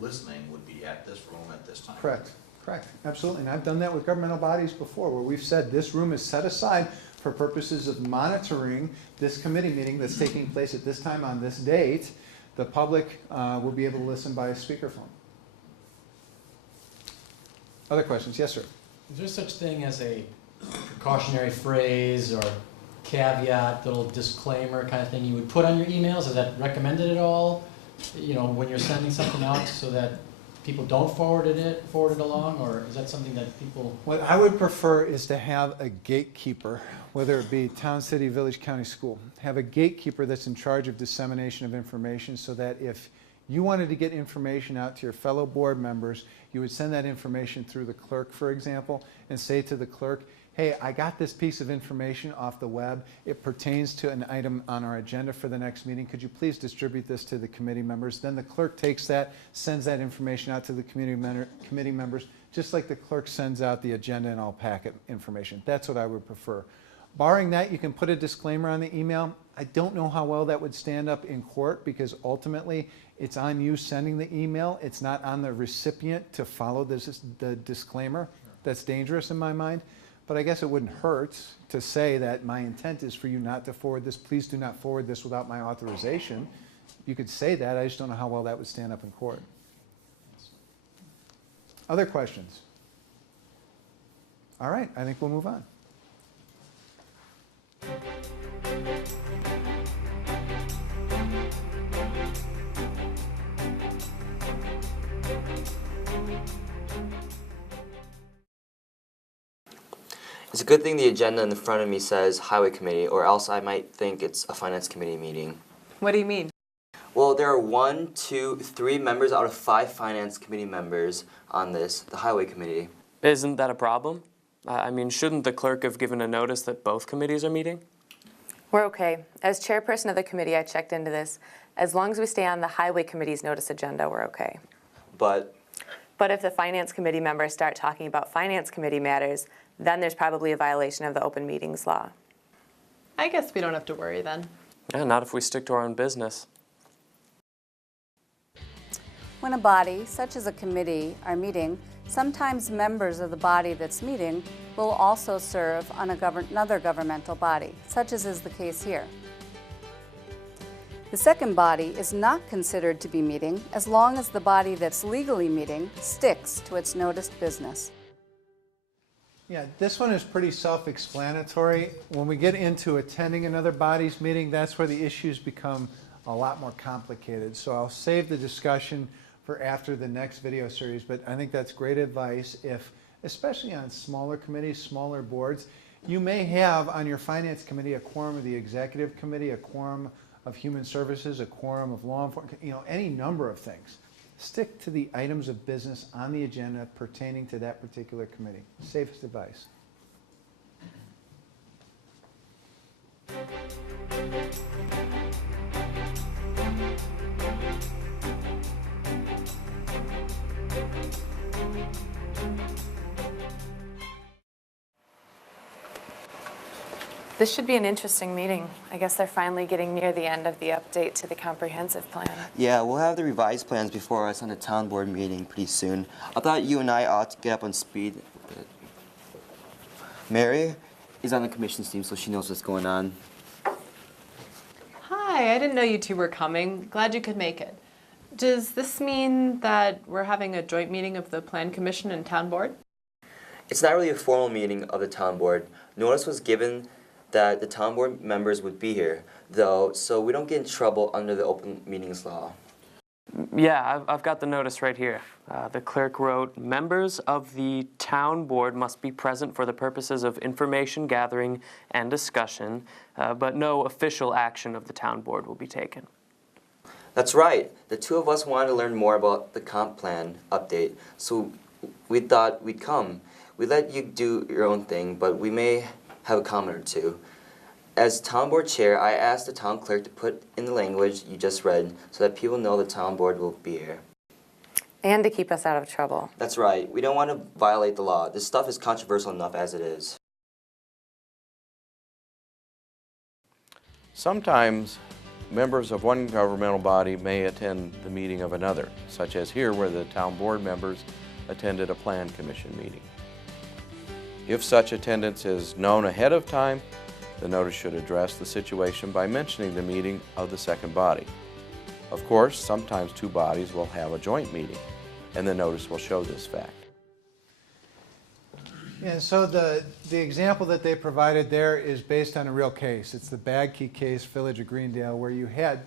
listening would be at this room at this time. Correct. Correct. Absolutely. And I've done that with governmental bodies before where we've said this room is set aside for purposes of monitoring this committee meeting that's taking place at this time on this date, the public will be able to listen by a speakerphone. Other questions? Yes, sir. Is there such thing as a precautionary phrase or caveat, little disclaimer kind of thing you would put on your emails? Is that recommended at all? You know, when you're sending something out so that people don't forward it along, or is that something that people? What I would prefer is to have a gatekeeper, whether it be town, city, village, county, school, have a gatekeeper that's in charge of dissemination of information, so that if you wanted to get information out to your fellow board members, you would send that information through the clerk, for example, and say to the clerk, hey, I got this piece of information off the web. It pertains to an item on our agenda for the next meeting. Could you please distribute this to the committee members? Then the clerk takes that, sends that information out to the committee members, just like the clerk sends out the agenda and all packet information. That's what I would prefer. Barring that, you can put a disclaimer on the email. I don't know how well that would stand up in court, because ultimately it's on you sending the email. It's not on the recipient to follow the disclaimer. That's dangerous in my mind. But I guess it wouldn't hurt to say that my intent is for you not to forward this. Please do not forward this without my authorization. You could say that. I just don't know how well that would stand up in court. Other questions? All right, I think we'll move on. It's a good thing the agenda in the front of me says Highway Committee, or else I might think it's a Finance Committee meeting. What do you mean? Well, there are 1, 2, 3 members out of 5 Finance Committee members on the Highway Committee. Isn't that a problem? I mean, shouldn't the clerk have given a notice that both committees are meeting? We're okay. As chairperson of the committee, I checked into this. As long as we stay on the Highway Committee's notice agenda, we're okay. But if the Finance Committee members start talking about Finance Committee matters, then there's probably a violation of the open meetings law. I guess we don't have to worry then. Yeah, not if we stick to our own business. When a body, such as a committee, are meeting, sometimes members of the body that's meeting will also serve on another governmental body, such as is the case here. The second body is not considered to be meeting as long as the body that's legally meeting sticks to its noticed business. Yeah, this one is pretty self-explanatory. When we get into attending another body's meeting, that's where the issues become a lot more complicated. So I'll save the discussion for after the next video series, but I think that's great advice if, especially on smaller committees, smaller boards, you may have on your Finance Committee a quorum of the Executive Committee, a quorum of Human Services, a quorum of Law Enforcement, any number of things. Stick to the items of business on the agenda pertaining to that particular committee. Safest advice. This should be an interesting meeting. I guess they're finally getting near the end of the update to the comprehensive plan. yeah, we'll have the revised plans before us on the town board meeting pretty soon. I thought you and I ought to get up on speed. Mary is on the commission's team, so she knows what's going on. Hi, I didn't know you two were coming. Glad you could make it. Does this mean that we're having a joint meeting of the Plan Commission and Town Board? It's not really a formal meeting of the town board. Notice was given that the town board members would be here, though, so we don't get in trouble under the open meetings law. Yeah, I've got the notice right here. The clerk wrote, members of the town board must be present for the purposes of information gathering and discussion, but no official action of the town board will be taken. That's right. The two of us wanted to learn more about the comp plan update, so we thought we'd come. We let you do your own thing, but we may have a comment or two. As town board chair, I asked the town clerk to put in the language you just read so that people know the town board will be here. And to keep us out of trouble. That's right. We don't want to violate the law. This stuff is controversial enough as it is. Sometimes members of one governmental body may attend the meeting of another, such as here where the town board members attended a plan commission meeting. If such attendance is known ahead of time, The notice should address the situation by mentioning the meeting of the second body. Of course, sometimes two bodies will have a joint meeting, and the notice will show this fact. And so the example that they provided there is based on a real case. It's the Bagkey case, Village of Greendale, where you had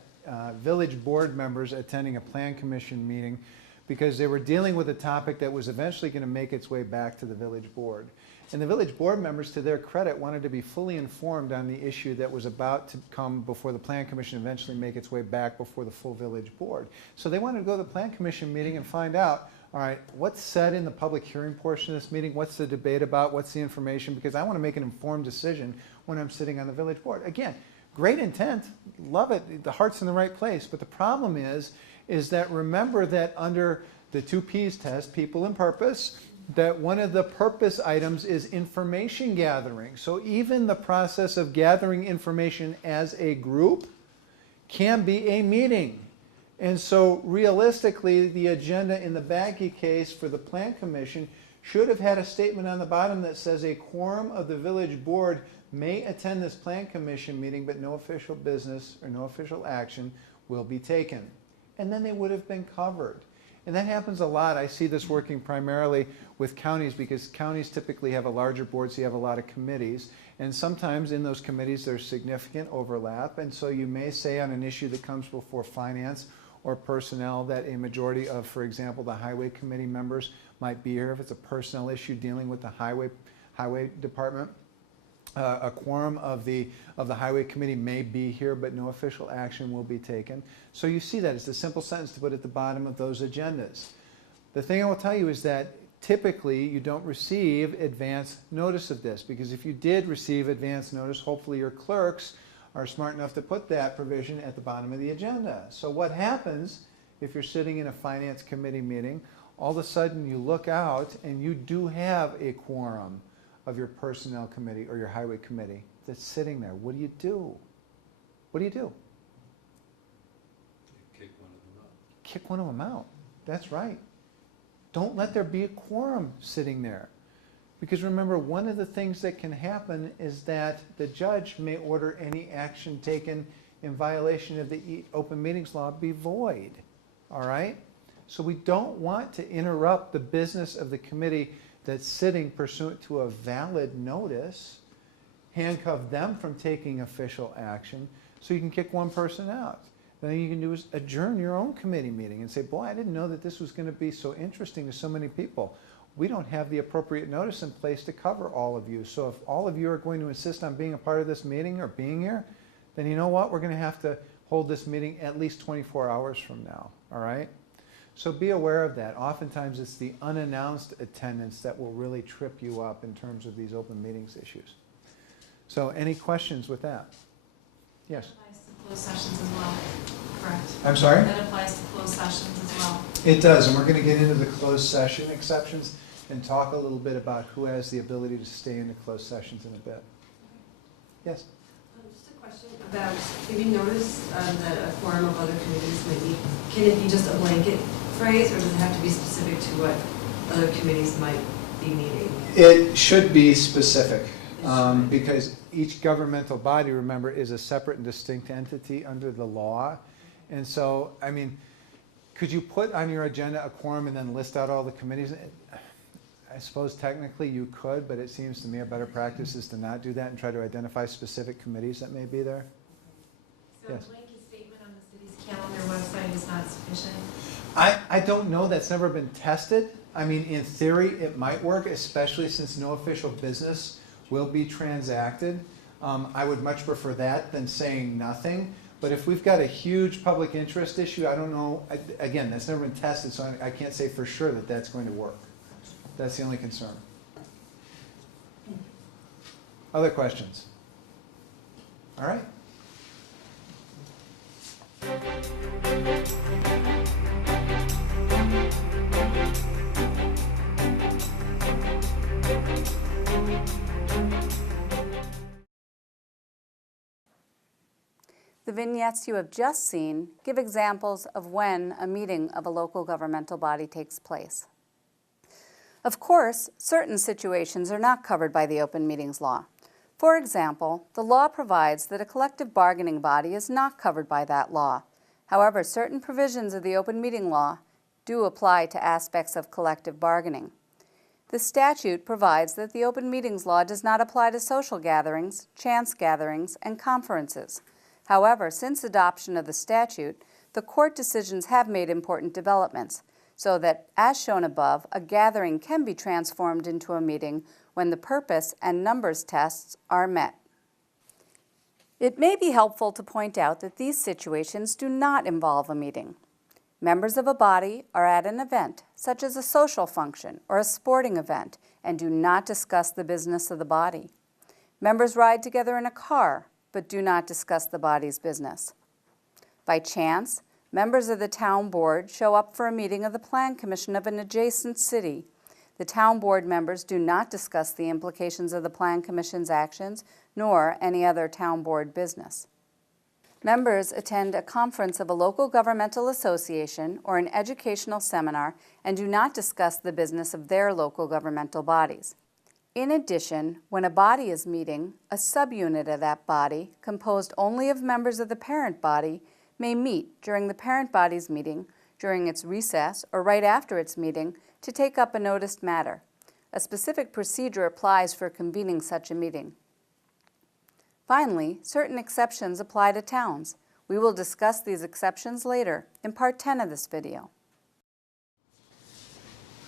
village board members attending a plan commission meeting because they were dealing with a topic that was eventually going to make its way back to the village board. And the village board members, to their credit, wanted to be fully informed on the issue that was about to come before the plan commission, eventually make its way back before the full village board. So they wanted to go to the plan commission meeting and find out, all right, what's said in the public hearing portion of this meeting? What's the debate about? What's the information? Because I want to make an informed decision when I'm sitting on the village board. Again, great intent, love it, the heart's in the right place. But the problem is that remember that under the 2 Ps test, people and purpose, that one of the purpose items is information gathering. So even the process of gathering information as a group can be a meeting. And so realistically, the agenda in the Bagkey case for the Plan Commission should have had a statement on the bottom that says a quorum of the village board may attend this Plan Commission meeting, but no official business or no official action will be taken. And then they would have been covered. And that happens a lot. I see this working primarily with counties because counties typically have a larger board, so you have a lot of committees. And sometimes in those committees there's significant overlap. And so you may say on an issue that comes before finance or personnel that a majority of, for example, the highway committee members might be here. If it's a personnel issue dealing with the highway department, a quorum of the highway committee may be here, but no official action will be taken. So you see that it's a simple sentence to put at the bottom of those agendas. The thing I will tell you is that typically you don't receive advance notice of this, because if you did receive advance notice, hopefully your clerks are smart enough to put that provision at the bottom of the agenda. So what happens if you're sitting in a finance committee meeting, all of a sudden you look out and you do have a quorum of your personnel committee or your highway committee that's sitting there. What do you do? What do you do? Kick one of them out. Kick one of them out. That's right. Don't let there be a quorum sitting there. Because remember, one of the things that can happen is that the judge may order any action taken in violation of the open meetings law be void. All right? So we don't want to interrupt the business of the committee that's sitting pursuant to a valid notice, handcuff them from taking official action, so you can kick one person out. Then you can do is adjourn your own committee meeting and say, boy, I didn't know that this was going to be so interesting to so many people. We don't have the appropriate notice in place to cover all of you. So if all of you are going to insist on being a part of this meeting or being here, then you know what? We're going to have to hold this meeting at least 24 hours from now, all right? So be aware of that. Oftentimes it's the unannounced attendance that will really trip you up in terms of these open meetings issues. So any questions with that? Yes? That applies to closed sessions as well, correct? I'm sorry? That applies to closed sessions as well. It does, and we're going to get into the closed session exceptions and talk a little bit about who has the ability to stay in the closed sessions in a bit. Yes? Just a question about, if you notice that a quorum of other committees may be, can it be just a blanket phrase, or does it have to be specific to what other committees might be meeting? It should be specific, because each governmental body, remember, is a separate and distinct entity under the law. And so, I mean, could you put on your agenda a quorum and then list out all the committees? I suppose technically you could, but it seems to me a better practice is to not do that and try to identify specific committees that may be there. So Yes. a blanket statement on the city's calendar website is not sufficient? I don't know. That's never been tested. I mean, in theory, it might work, especially since no official business will be transacted. I would much prefer that than saying nothing. But if we've got a huge public interest issue, I don't know. Again, that's never been tested, so I can't say for sure that that's going to work. That's the only concern. Other questions? All right. The vignettes you have just seen give examples of when a meeting of a local governmental body takes place. Of course, certain situations are not covered by the open meetings law. For example, the law provides that a collective bargaining body is not covered by that law. However, certain provisions of the open meeting law do apply to aspects of collective bargaining. The statute provides that the open meetings law does not apply to social gatherings, chance gatherings, and conferences. However, since adoption of the statute, the court decisions have made important developments, so that, as shown above, a gathering can be transformed into a meeting when the purpose and numbers tests are met. It may be helpful to point out that these situations do not involve a meeting. Members of a body are at an event, such as a social function or a sporting event, and do not discuss the business of the body. Members ride together in a car, but do not discuss the body's business. By chance, members of the town board show up for a meeting of the Plan Commission of an adjacent city. The town board members do not discuss the implications of the Plan Commission's actions, nor any other town board business. Members attend a conference of a local governmental association or an educational seminar and do not discuss the business of their local governmental bodies. In addition, when a body is meeting, a subunit of that body, composed only of members of the parent body, may meet during the parent body's meeting, during its recess, or right after its meeting to take up a noticed matter. A specific procedure applies for convening such a meeting. Finally, certain exceptions apply to towns. We will discuss these exceptions later in Part 10 of this video.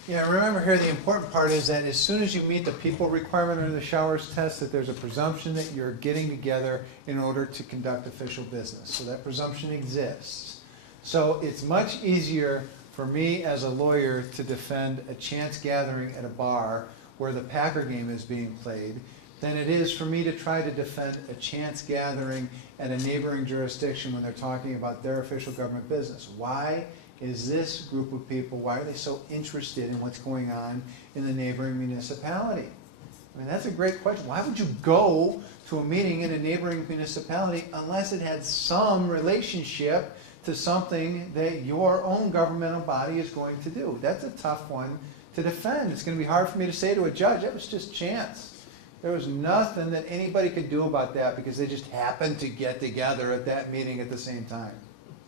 Yeah, remember here the important part is that as soon as you meet the people requirement under the Showers test, that there's a presumption that you're getting together in order to conduct official business. So that presumption exists. So it's much easier for me as a lawyer to defend a chance gathering at a bar where the Packer game is being played than it is for me to try to defend a chance gathering at a neighboring jurisdiction when they're talking about their official government business. Why is this group of people, why are they so interested in what's going on in the neighboring municipality? I mean, that's a great question. Why would you go to a meeting in a neighboring municipality unless it had some relationship to something that your own governmental body is going to do? That's a tough one to defend. It's going to be hard for me to say to a judge, that was just chance. There was nothing that anybody could do about that because they just happened to get together at that meeting at the same time.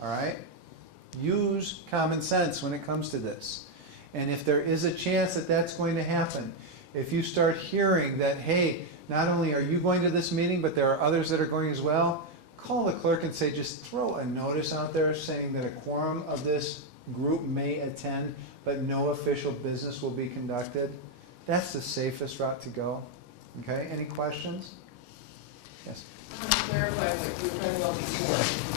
All right? Use common sense when it comes to this. And if there is a chance that that's going to happen, if you start hearing that, hey, not only are you going to this meeting, but there are others that are going as well, call the clerk and say, just throw a notice out there saying that a quorum of this group may attend, but no official business will be conducted. That's the safest route to go. Okay, any questions? Yes. I want to clarify what you were talking about before.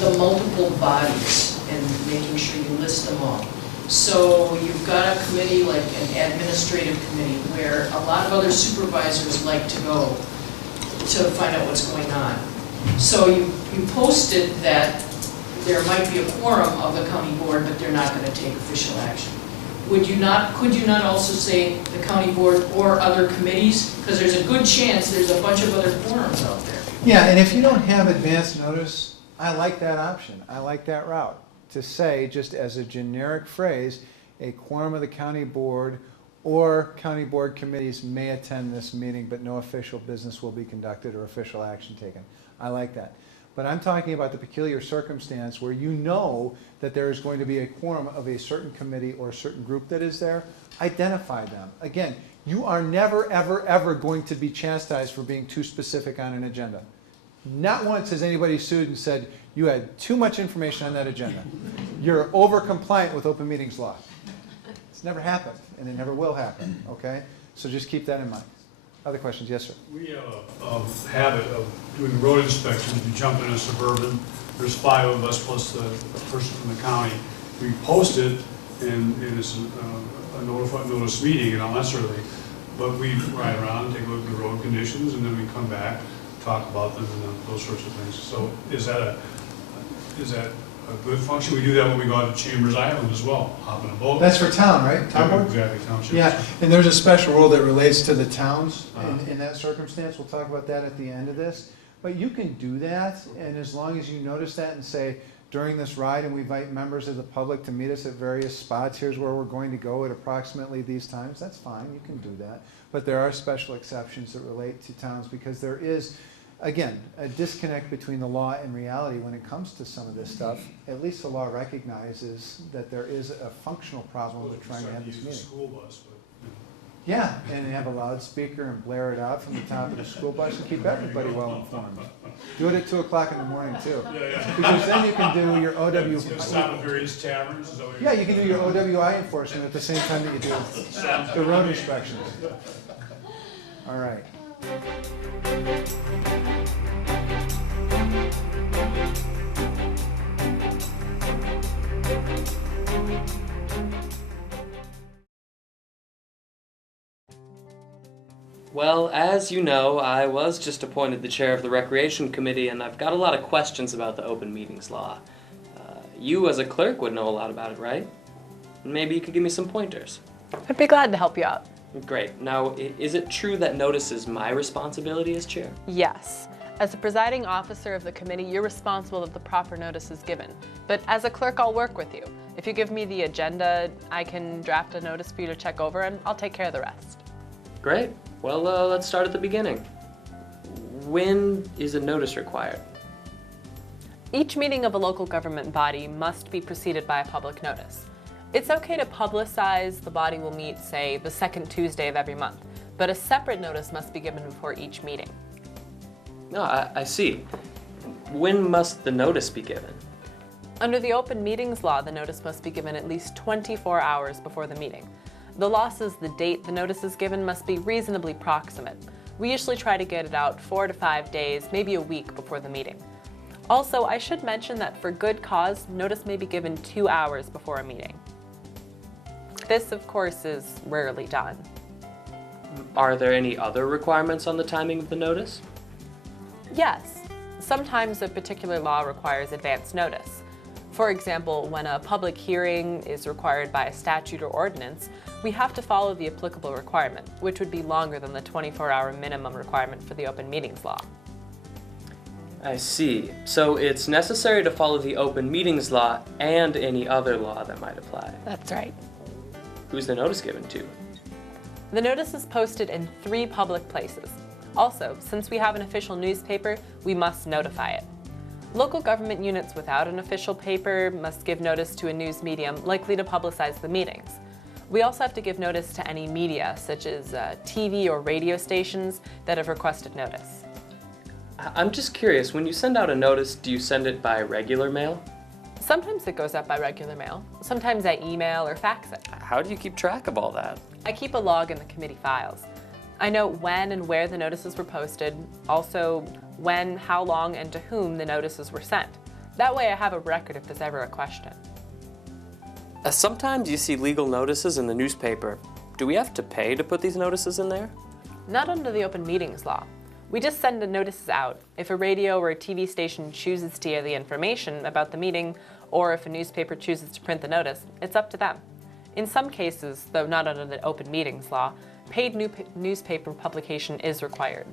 The multiple bodies and making sure you list them all. So you've got a committee like an administrative committee where a lot of other supervisors like to go to find out what's going on. So you posted that there might be a quorum of the county board, but they're not going to take official action. Could you not also say the county board or other committees? Because there's a good chance there's a bunch of other quorums out there. Yeah, and if you don't have advance notice, I like that option. I like that route. To say, just as a generic phrase, a quorum of the county board or county board committees may attend this meeting, but no official business will be conducted or official action taken. I like that. But I'm talking about the peculiar circumstance where you know that there is going to be a quorum of a certain committee or a certain group that is there. Identify them. Again, you are never, ever, ever going to be chastised for being too specific on an agenda. Not once has anybody sued and said, you had too much information on that agenda. You're over compliant with open meetings law. It's never happened, and it never will happen, okay? So just keep that in mind. Other questions? Yes, sir. We have a habit of doing road inspections. If you jump in a Suburban, there's 5 of us plus the person from the county. We post it, and it's a notice meeting, and not necessarily, but we ride around and take a look at the road conditions, and then we come back, talk about them, and those sorts of things. So is that a good function? We do that when we go out to Chambers Island as well, hop in a boat. That's for town, right? Town board? Exactly, township. Yeah, and there's a special rule that relates to the towns in that circumstance. We'll talk about that at the end of this. But you can do that, and as long as you notice that and say, during this ride, and we invite members of the public to meet us at various spots. Here's where we're going to go at approximately these times. That's fine, you can do that. But there are special exceptions that relate to towns because there is, again, a disconnect between the law and reality when it comes to some of this stuff. At least the law recognizes that there is a functional problem with trying to have this meeting. School bus, but, Yeah, and have a loudspeaker and blare it out from the top of the school bus and keep everybody well informed. Do it at 2 o'clock in the morning too. Yeah. Because then you can do your OW. Stop at various taverns, is that what Yeah, you can do your OWI enforcement at the same time that you do the road inspections. All right. Well, as you know, I was just appointed the chair of the Recreation Committee, and I've got a lot of questions about the open meetings law. You, as a clerk, would know a lot about it, right? Maybe you could give me some pointers. I'd be glad to help you out. Great. Now, is it true that notice is my responsibility as chair? Yes. As the presiding officer of the committee, you're responsible that the proper notice is given. But as a clerk, I'll work with you. If you give me the agenda, I can draft a notice for you to check over, and I'll take care of the rest. Great. Well, let's start at the beginning. When is a notice required? Each meeting of a local government body must be preceded by a public notice. It's okay to publicize the body will meet, say, the second Tuesday of every month, but a separate notice must be given before each meeting. No, I see. When must the notice be given? Under the open meetings law, the notice must be given at least 24 hours before the meeting. The law says the date the notice is given must be reasonably proximate. We usually try to get it out 4 to 5 days, maybe a week before the meeting. Also, I should mention that for good cause, notice may be given 2 hours before a meeting. This, of course, is rarely done. Are there any other requirements on the timing of the notice? Yes. Sometimes a particular law requires advance notice. For example, when a public hearing is required by a statute or ordinance, we have to follow the applicable requirement, which would be longer than the 24-hour minimum requirement for the open meetings law. I see. So it's necessary to follow the open meetings law and any other law that might apply. That's right. Who's the notice given to? The notice is posted in 3 public places. Also, since we have an official newspaper, we must notify it. Local government units without an official paper must give notice to a news medium likely to publicize the meetings. We also have to give notice to any media, such as TV or radio stations, that have requested notice. I'm just curious, when you send out a notice, do you send it by regular mail? Sometimes it goes out by regular mail. Sometimes I email or fax it. How do you keep track of all that? I keep a log in the committee files. I know when and where the notices were posted, also when, how long, and to whom the notices were sent. That way I have a record if there's ever a question. Sometimes you see legal notices in the newspaper. Do we have to pay to put these notices in there? Not under the open meetings law. We just send the notices out. If a radio or a TV station chooses to hear the information about the meeting, or if a newspaper chooses to print the notice, it's up to them. In some cases, though not under the open meetings law, paid newspaper publication is required.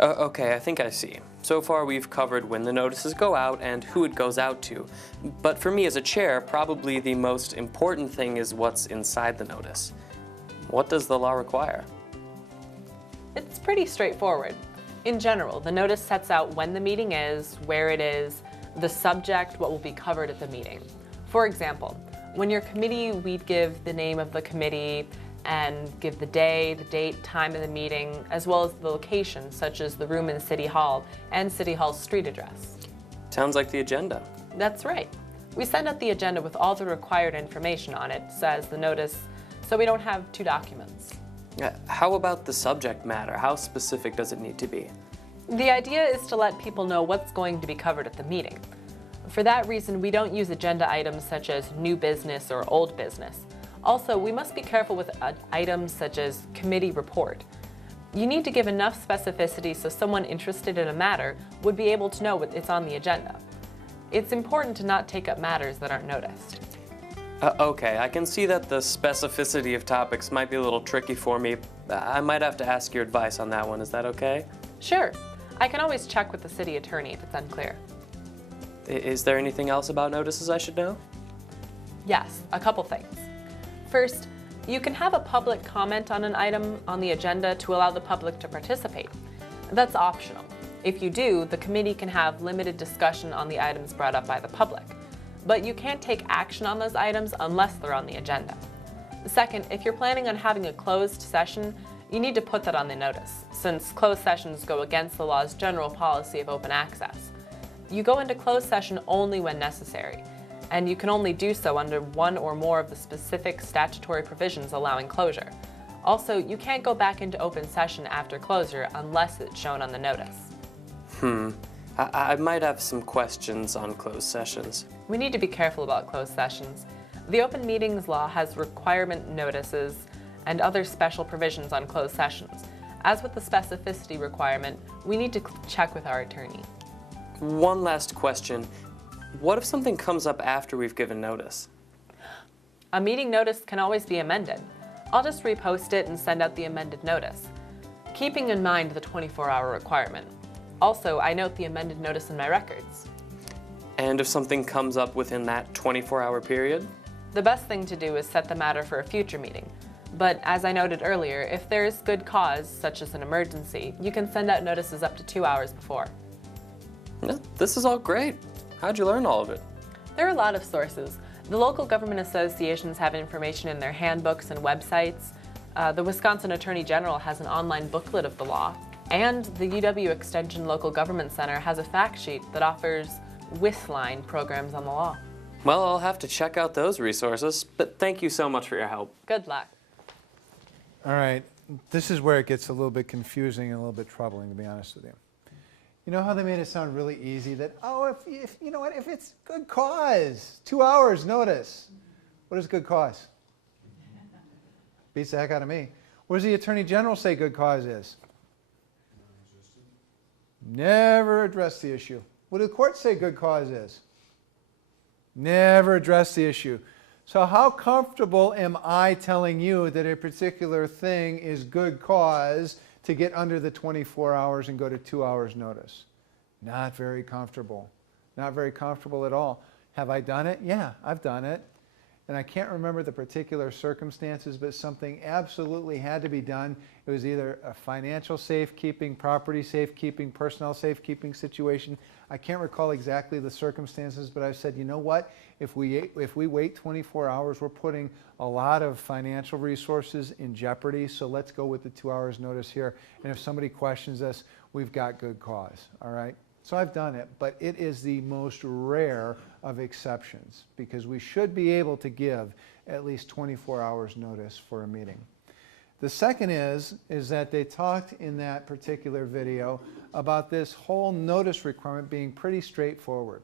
Okay, I think I see. So far we've covered when the notices go out and who it goes out to. But for me as a chair, probably the most important thing is what's inside the notice. What does the law require? It's pretty straightforward. In general, the notice sets out when the meeting is, where it is, the subject, what will be covered at the meeting. For example, when your committee, we'd give the name of the committee and give the day, the date, time of the meeting, as well as the location, such as the room in City Hall and City Hall's street address. Sounds like the agenda. That's right. We send out the agenda with all the required information on it, says the notice, so we don't have 2 documents. How about the subject matter? How specific does it need to be? The idea is to let people know what's going to be covered at the meeting. For that reason, we don't use agenda items such as new business or old business. Also, we must be careful with items such as committee report. You need to give enough specificity so someone interested in a matter would be able to know what it's on the agenda. It's important to not take up matters that aren't noticed. Okay, I can see that the specificity of topics might be a little tricky for me. I might have to ask your advice on that one. Is that okay? Sure. I can always check with the city attorney if it's unclear. Is there anything else about notices I should know? Yes, a couple things. First, you can have a public comment on an item on the agenda to allow the public to participate. That's optional. If you do, the committee can have limited discussion on the items brought up by the public. But you can't take action on those items unless they're on the agenda. Second, if you're planning on having a closed session, you need to put that on the notice, since closed sessions go against the law's general policy of open access. You go into closed session only when necessary, and you can only do so under one or more of the specific statutory provisions allowing closure. Also, you can't go back into open session after closure unless it's shown on the notice. I might have some questions on closed sessions. We need to be careful about closed sessions. The Open Meetings Law has requirement notices and other special provisions on closed sessions. As with the specificity requirement, we need to check with our attorney. One last question. What if something comes up after we've given notice? A meeting notice can always be amended. I'll just repost it and send out the amended notice, keeping in mind the 24-hour requirement. Also, I note the amended notice in my records. And if something comes up within that 24-hour period? The best thing to do is set the matter for a future meeting. But as I noted earlier, if there is good cause, such as an emergency, you can send out notices up to 2 hours before. Yeah, this is all great. How'd you learn all of it? There are a lot of sources. The local government associations have information in their handbooks and websites. The Wisconsin Attorney General has an online booklet of the law. And the UW Extension Local Government Center has a fact sheet that offers WISLine programs on the law. Well, I'll have to check out those resources, but thank you so much for your help. Good luck. All right, this is where it gets a little bit confusing and a little bit troubling, to be honest with you. You know how they made it sound really easy that, oh, if you know what, if it's good cause, 2 hours notice. What is good cause? Beats the heck out of me. What does the Attorney General say good cause is? Never address the issue. What do the courts say good cause is? Never address the issue. So how comfortable am I telling you that a particular thing is good cause to get under the 24 hours and go to 2 hours notice? Not very comfortable. Not very comfortable at all. Have I done it? Yeah, I've done it. And I can't remember the particular circumstances, but something absolutely had to be done. It was either a financial safekeeping, property safekeeping, personnel safekeeping situation. I can't recall exactly the circumstances, but I said, you know what? If we wait 24 hours, we're putting a lot of financial resources in jeopardy, so let's go with the 2 hours notice here. And if somebody questions us, we've got good cause, all right? So I've done it, but it is the most rare of exceptions because we should be able to give at least 24 hours notice for a meeting. The second is that they talked in that particular video about this whole notice requirement being pretty straightforward.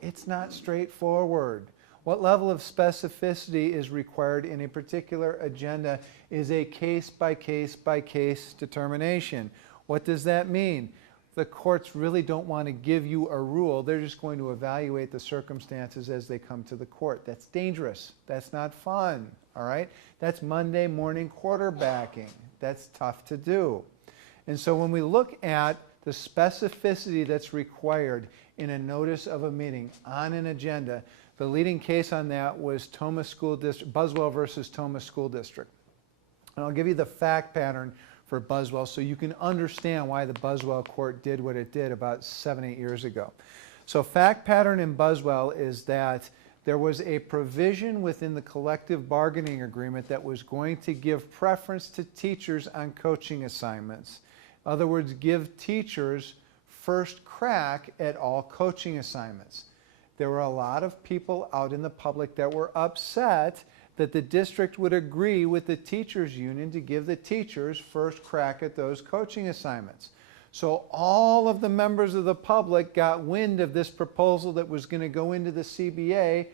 It's not straightforward. What level of specificity is required in a particular agenda is a case-by-case-by-case determination. What does that mean? The courts really don't want to give you a rule. They're just going to evaluate the circumstances as they come to the court. That's dangerous. That's not fun, all right? That's Monday morning quarterbacking. That's tough to do. And so when we look at the specificity that's required in a notice of a meeting on an agenda, the leading case on that was Tomah School District, Buswell versus Tomah School District. And I'll give you the fact pattern for Buswell so you can understand why the Buswell court did what it did about 7-8 years ago. So fact pattern in Buswell is that there was a provision within the collective bargaining agreement that was going to give preference to teachers on coaching assignments. In other words, give teachers first crack at all coaching assignments. There were a lot of people out in the public that were upset that the district would agree with the teachers union to give the teachers first crack at those coaching assignments. So all of the members of the public got wind of this proposal that was going to go into the CBA,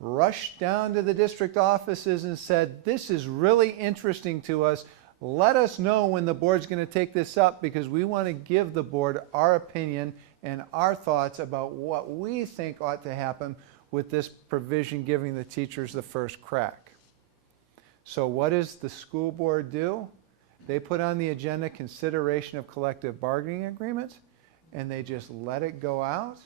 rushed down to the district offices and said, this is really interesting to us. Let us know when the board's going to take this up because we want to give the board our opinion and our thoughts about what we think ought to happen with this provision giving the teachers the first crack. So what does the school board do? They put on the agenda consideration of collective bargaining agreements and they just let it go out.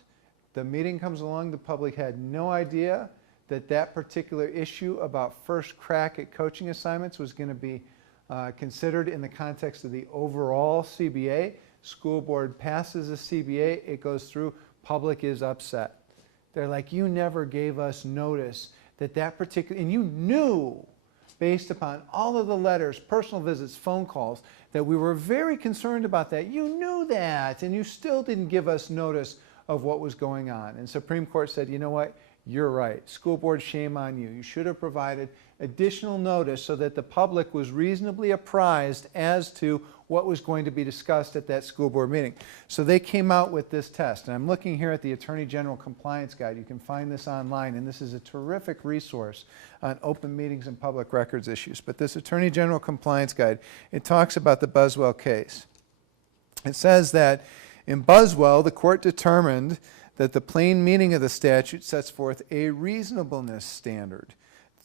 The meeting comes along, the public had no idea that that particular issue about first crack at coaching assignments was going to be considered in the context of the overall CBA. School board passes a CBA, it goes through, public is upset. They're like, you never gave us notice that that particular, and you knew, based upon all of the letters, personal visits, phone calls, that we were very concerned about that. You knew that, and you still didn't give us notice of what was going on. And Supreme Court said, you know what? You're right. School board, shame on you. You should have provided additional notice so that the public was reasonably apprised as to what was going to be discussed at that school board meeting. So they came out with this test. And I'm looking here at the Attorney General Compliance Guide. You can find this online, and this is a terrific resource on open meetings and public records issues. But this Attorney General Compliance Guide, it talks about the Buswell case. It says that in Buswell, the court determined that the plain meaning of the statute sets forth a reasonableness standard.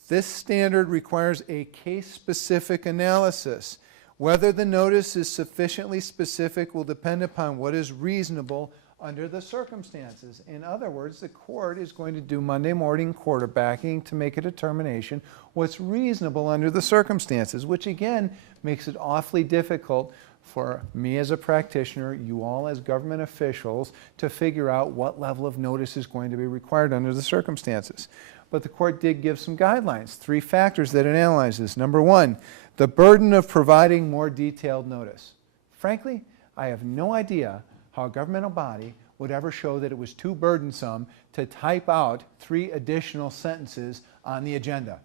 This standard requires a case-specific analysis. Whether the notice is sufficiently specific will depend upon what is reasonable under the circumstances. In other words, the court is going to do Monday morning quarterbacking to make a determination what's reasonable under the circumstances, which again makes it awfully difficult for me as a practitioner, you all as government officials, to figure out what level of notice is going to be required under the circumstances. But the court did give some guidelines, 3 factors that it analyzes. Number 1, the burden of providing more detailed notice. Frankly, I have no idea how a governmental body would ever show that it was too burdensome to type out 3 additional sentences on the agenda.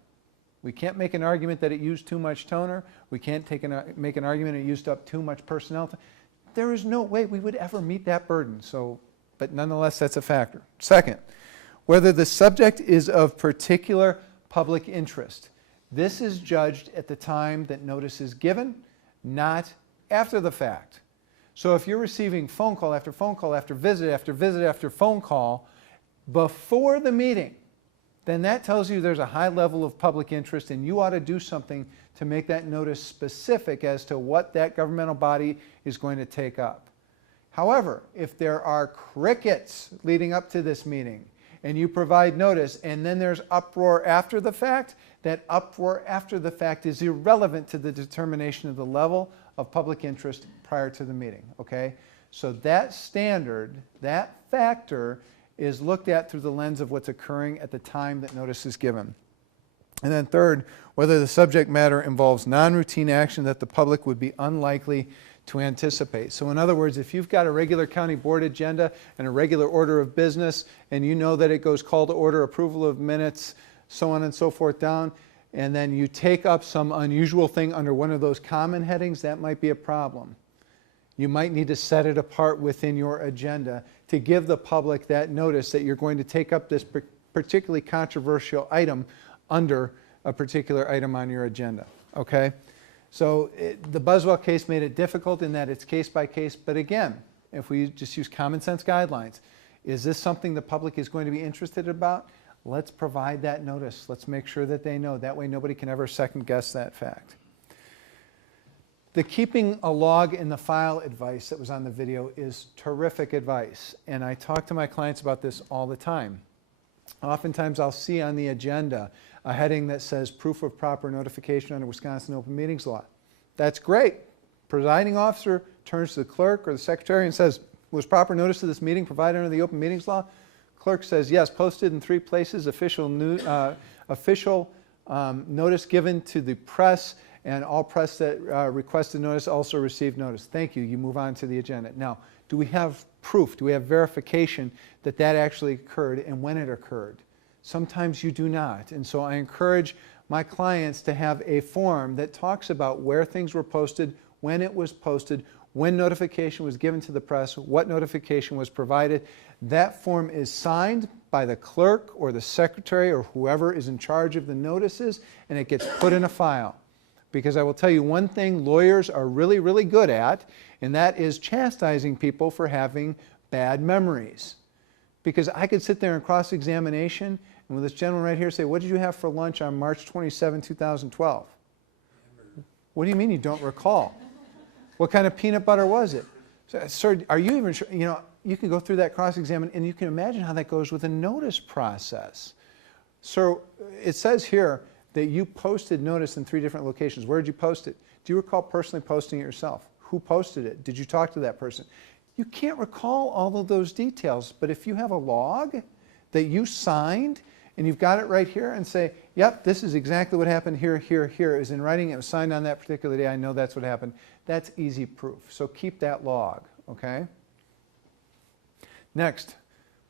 We can't make an argument that it used too much toner. We can't make an argument it used up too much personnel. There is no way we would ever meet that burden. But nonetheless, that's a factor. Second, whether the subject is of particular public interest. This is judged at the time that notice is given, not after the fact. So if you're receiving phone call after phone call after visit after visit after phone call before the meeting, then that tells you there's a high level of public interest and you ought to do something to make that notice specific as to what that governmental body is going to take up. However, if there are crickets leading up to this meeting and you provide notice and then there's uproar after the fact, that uproar after the fact is irrelevant to the determination of the level of public interest prior to the meeting, okay? So that standard, that factor, is looked at through the lens of what's occurring at the time that notice is given. And then third, whether the subject matter involves non-routine action that the public would be unlikely to anticipate. So in other words, if you've got a regular county board agenda and a regular order of business, and you know that it goes call to order, approval of minutes, so on and so forth down, and then you take up some unusual thing under one of those common headings, that might be a problem. You might need to set it apart within your agenda to give the public that notice that you're going to take up this particularly controversial item under a particular item on your agenda, okay? So the Buswell case made it difficult in that it's case by case, but again, if we just use common sense guidelines, is this something the public is going to be interested about? Let's provide that notice. Let's make sure that they know. That way nobody can ever second guess that fact. The keeping a log in the file advice that was on the video is terrific advice, and I talk to my clients about this all the time. Oftentimes I'll see on the agenda a heading that says proof of proper notification under Wisconsin Open Meetings Law. That's great. Presiding officer turns to the clerk or the secretary and says, was proper notice of this meeting provided under the Open Meetings Law? Clerk says, yes, posted in 3 places, official notice given to the press, and all press that requested notice also received notice. Thank you. You move on to the agenda. Now, do we have proof? Do we have verification that that actually occurred and when it occurred? Sometimes you do not. And so I encourage my clients to have a form that talks about where things were posted, when it was posted, when notification was given to the press, what notification was provided. That form is signed by the clerk or the secretary or whoever is in charge of the notices, and it gets put in a file. Because I will tell you one thing lawyers are really, really good at, and that is chastising people for having bad memories. Because I could sit there in cross-examination and with this gentleman right here say, what did you have for lunch on March 27, 2012? What do you mean you don't recall? What kind of peanut butter was it? Sir, are you even sure? you can go through that cross-examine, and you can imagine how that goes with a notice process. So it says here that you posted notice in 3 different locations. Where did you post it? Do you recall personally posting it yourself? Who posted it? Did you talk to that person? You can't recall all of those details, but if you have a log that you signed and you've got it right here and say, yep, this is exactly what happened here, here, here. It was in writing, it was signed on that particular day, I know that's what happened. That's easy proof. So keep that log, okay? Next,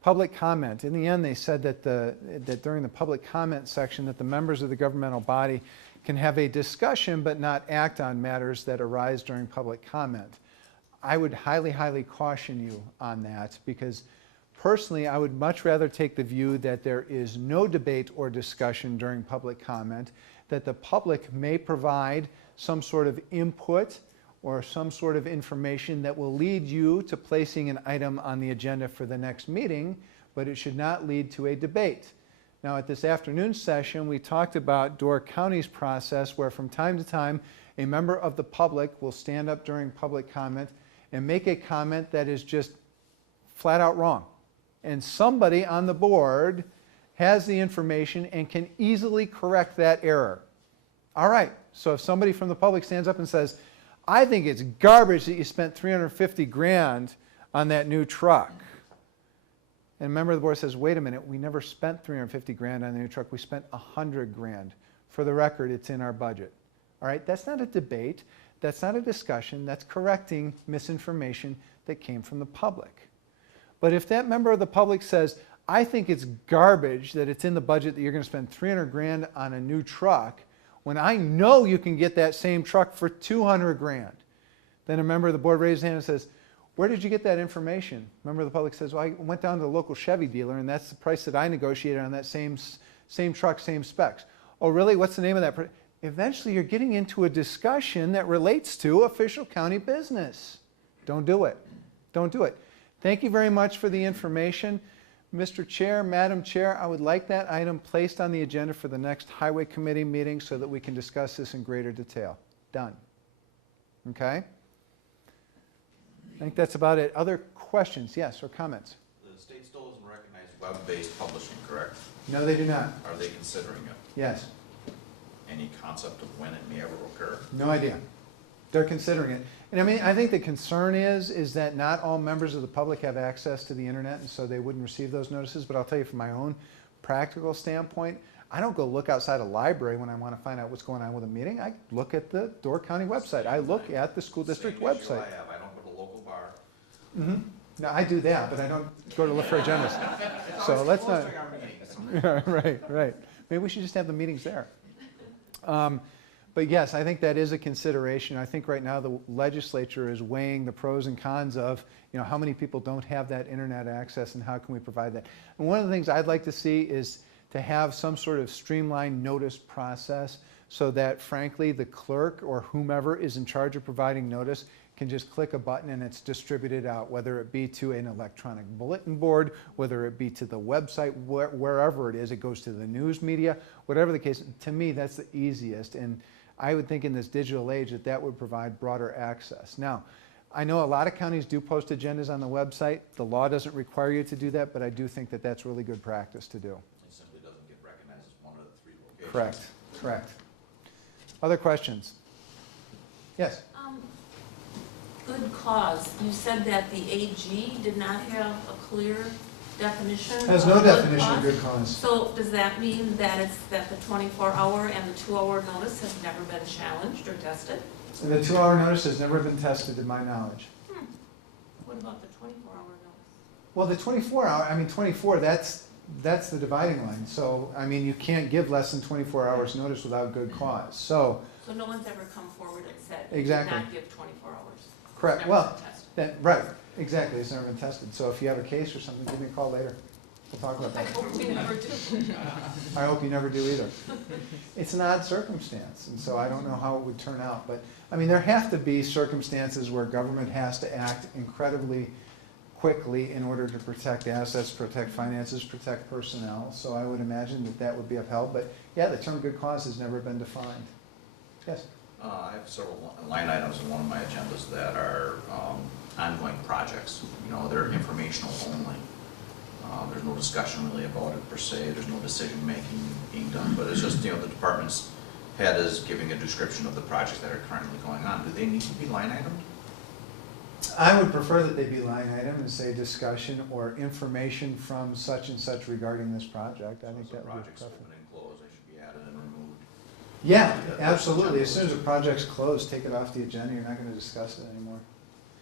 public comment. In the end, they said that during the public comment section that the members of the governmental body can have a discussion but not act on matters that arise during public comment. I would highly, highly caution you on that, because personally, I would much rather take the view that there is no debate or discussion during public comment, that the public may provide some sort of input or some sort of information that will lead you to placing an item on the agenda for the next meeting, but it should not lead to a debate. Now, at this afternoon session, we talked about Door County's process, where from time to time, a member of the public will stand up during public comment and make a comment that is just flat out wrong. And somebody on the board has the information and can easily correct that error. All right, so if somebody from the public stands up and says, I think it's garbage that you spent $350,000 on that new truck. And a member of the board says, wait a minute, we never spent $350,000 on the new truck, we spent $100,000. For the record, it's in our budget. All right, that's not a debate, that's not a discussion, that's correcting misinformation that came from the public. But if that member of the public says, I think it's garbage that it's in the budget that you're going to spend $300,000 on a new truck, when I know you can get that same truck for $200,000, then a member of the board raises his hand and says, where did you get that information? A member of the public says, well, I went down to the local Chevy dealer and that's the price that I negotiated on that same truck, same specs. Oh, really? What's the name of that? Eventually, you're getting into a discussion that relates to official county business. Don't do it. Don't do it. Thank you very much for the information. Mr. Chair, Madam Chair, I would like that item placed on the agenda for the next Highway Committee meeting so that we can discuss this in greater detail. Done. Okay? I think that's about it. Other questions, yes, or comments? The state still doesn't recognize web-based publishing, correct? No, they do not. Are they considering it? Yes. Any concept of when it may ever occur? No idea. They're considering it. And I mean, I think the concern is that not all members of the public have access to the internet, and so they wouldn't receive those notices. But I'll tell you from my own practical standpoint, I don't go look outside a library when I want to find out what's going on with a meeting. I look at the Door County website. I look at the school district website. I don't go to the local bar. Mm-hmm. No, I do that, but I don't go to look for agendas. So let's not. Right. Maybe we should just have the meetings there. But yes, I think that is a consideration. I think right now the legislature is weighing the pros and cons of, how many people don't have that internet access and how can we provide that. And one of the things I'd like to see is to have some sort of streamlined notice process so that, frankly, the clerk or whomever is in charge of providing notice can just click a button and it's distributed out, whether it be to an electronic bulletin board, whether it be to the website, wherever it is, it goes to the news media, whatever the case. To me, that's the easiest. And I would think in this digital age that would provide broader access. Now, I know a lot of counties do post agendas on the website. The law doesn't require you to do that, but I do think that that's really good practice to do. It simply doesn't get recognized as one of the 3 locations. Correct. Other questions? Yes? Good cause. You said that the AG did not have a clear definition. Has no definition of good cause. So does that mean that that the 24-hour and the 2-hour notice has never been challenged or tested? The 2-hour notice has never been tested to my knowledge. What about the 24-hour notice? Well, the 24-hour, 24, that's the dividing line. So, you can't give less than 24 hours notice without good cause. So no one's ever come forward and said exactly. You did not give 24 hours. Correct. Well, right. Exactly. It's never been tested. So if you have a case or something, give me a call later. We'll talk about that. I hope you never do. I hope you never do either. It's an odd circumstance, and so I don't know how it would turn out. But, there have to be circumstances where government has to act incredibly quickly in order to protect assets, protect finances, protect personnel. So I would imagine that would be upheld. But, yeah, the term good cause has never been defined. Yes? I have several line items in one of my agendas that are ongoing projects. You know, they're informational only. There's no discussion really about it per se. There's no decision making being done, but it's just, you know, the department's head is giving a description of the projects that are currently going on. Do they need to be line itemed? I would prefer that they be line item and say discussion or information from such and such regarding this project. I think that would be Projects preferable. open and closed, they should be added and removed. Yeah, absolutely. As soon as a project's closed, take it off the agenda. You're not going to discuss it anymore.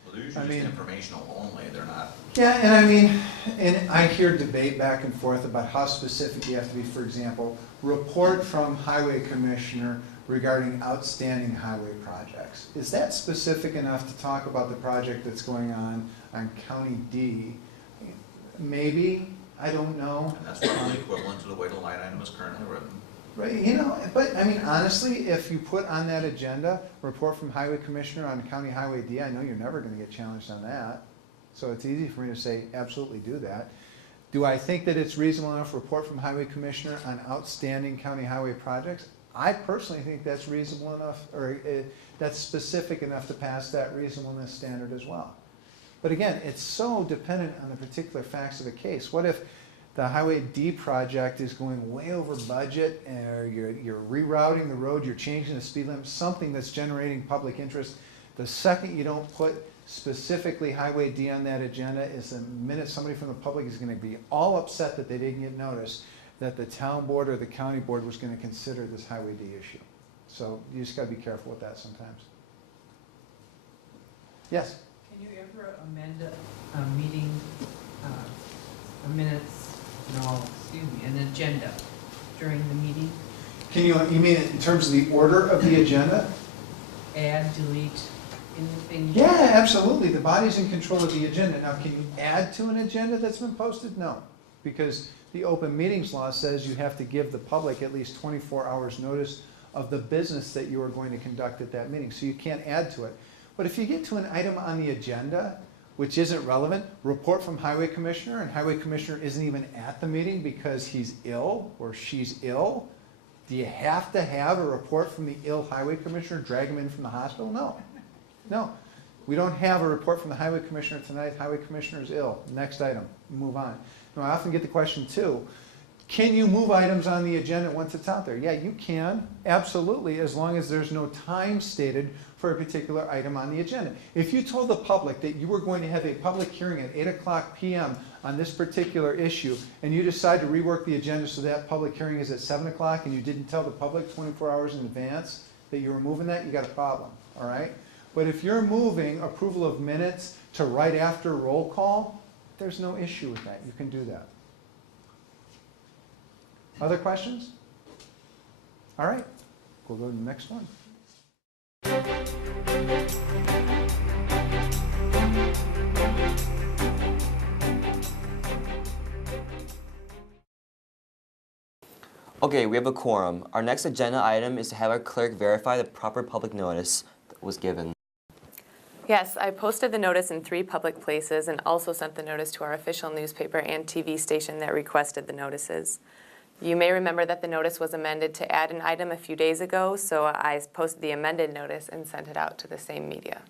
Well, they're usually just informational only, they're not. Yeah, and I mean, and I hear debate back and forth about how specific you have to be. For example, report from highway commissioner regarding outstanding highway projects. Is that specific enough to talk about the project that's going on County D? Maybe, I don't know. And that's probably equivalent to the way the line item is currently written. Right, you know, but I mean, honestly, if you put on that agenda, report from highway commissioner on County Highway D, I know you're never gonna get challenged on that. So it's easy for me to say, absolutely do that. Do I think that it's reasonable enough, report from highway commissioner on outstanding county highway projects? I personally think that's reasonable enough, or that's specific enough to pass that reasonableness standard as well. But again, it's so dependent on the particular facts of the case. What if the Highway D project is going way over budget, or you're rerouting the road, you're changing the speed limit, something that's generating public interest? The second you don't put specifically Highway D on that agenda is the minute somebody from the public is going to be all upset that they didn't get notice that the town board or the county board was going to consider this Highway D issue. So you just got to be careful with that sometimes. Yes? Can you ever amend a meeting, an agenda during the meeting? You mean in terms of the order of the agenda? Add, delete, anything? Yeah, absolutely. The body's in control of the agenda. Now, can you add to an agenda that's been posted? No, because the open meetings law says you have to give the public at least 24 hours notice of the business that you are going to conduct at that meeting. So you can't add to it. But if you get to an item on the agenda which isn't relevant, report from highway commissioner, and highway commissioner isn't even at the meeting because he's ill or she's ill, do you have to have a report from the ill highway commissioner, drag him in from the hospital? No. No. We don't have a report from the highway commissioner tonight. Highway commissioner is ill. Next item. Move on. Now, I often get the question too, can you move items on the agenda once it's out there? Yeah, you can, absolutely, as long as there's no time stated for a particular item on the agenda. If you told the public that you were going to have a public hearing at 8:00 p.m. on this particular issue, and you decide to rework the agenda so that public hearing is at 7 o'clock, and you didn't tell the public 24 hours in advance that you were moving that, you got a problem, all right? But if you're moving approval of minutes to right after roll call, there's no issue with that. You can do that. Other questions? All right, we'll go to the next one. Okay, we have a quorum. Our next agenda item is to have our clerk verify the proper public notice that was given. Yes, I posted the notice in 3 public places and also sent the notice to our official newspaper and TV station that requested the notices. You may remember that the notice was amended to add an item a few days ago, so I posted the amended notice and sent it out to the same media.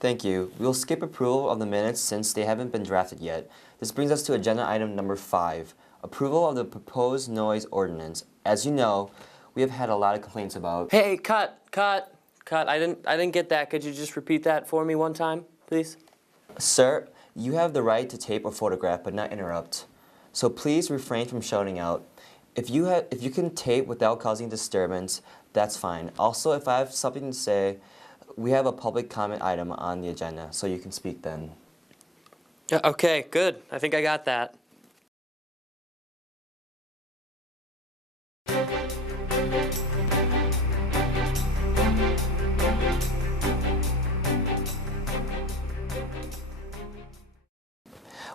Thank you. We will skip approval of the minutes since they haven't been drafted yet. This brings us to agenda item number 5, approval of the proposed noise ordinance. As you know, we have had a lot of complaints about... Hey, cut. I didn't get that. Could you just repeat that for me one time, please? Sir, you have the right to tape or photograph, but not interrupt. So please refrain from shouting out. If you can tape without causing disturbance, that's fine. Also, if I have something to say, we have a public comment item on the agenda, so you can speak then. Yeah, okay, good. I think I got that.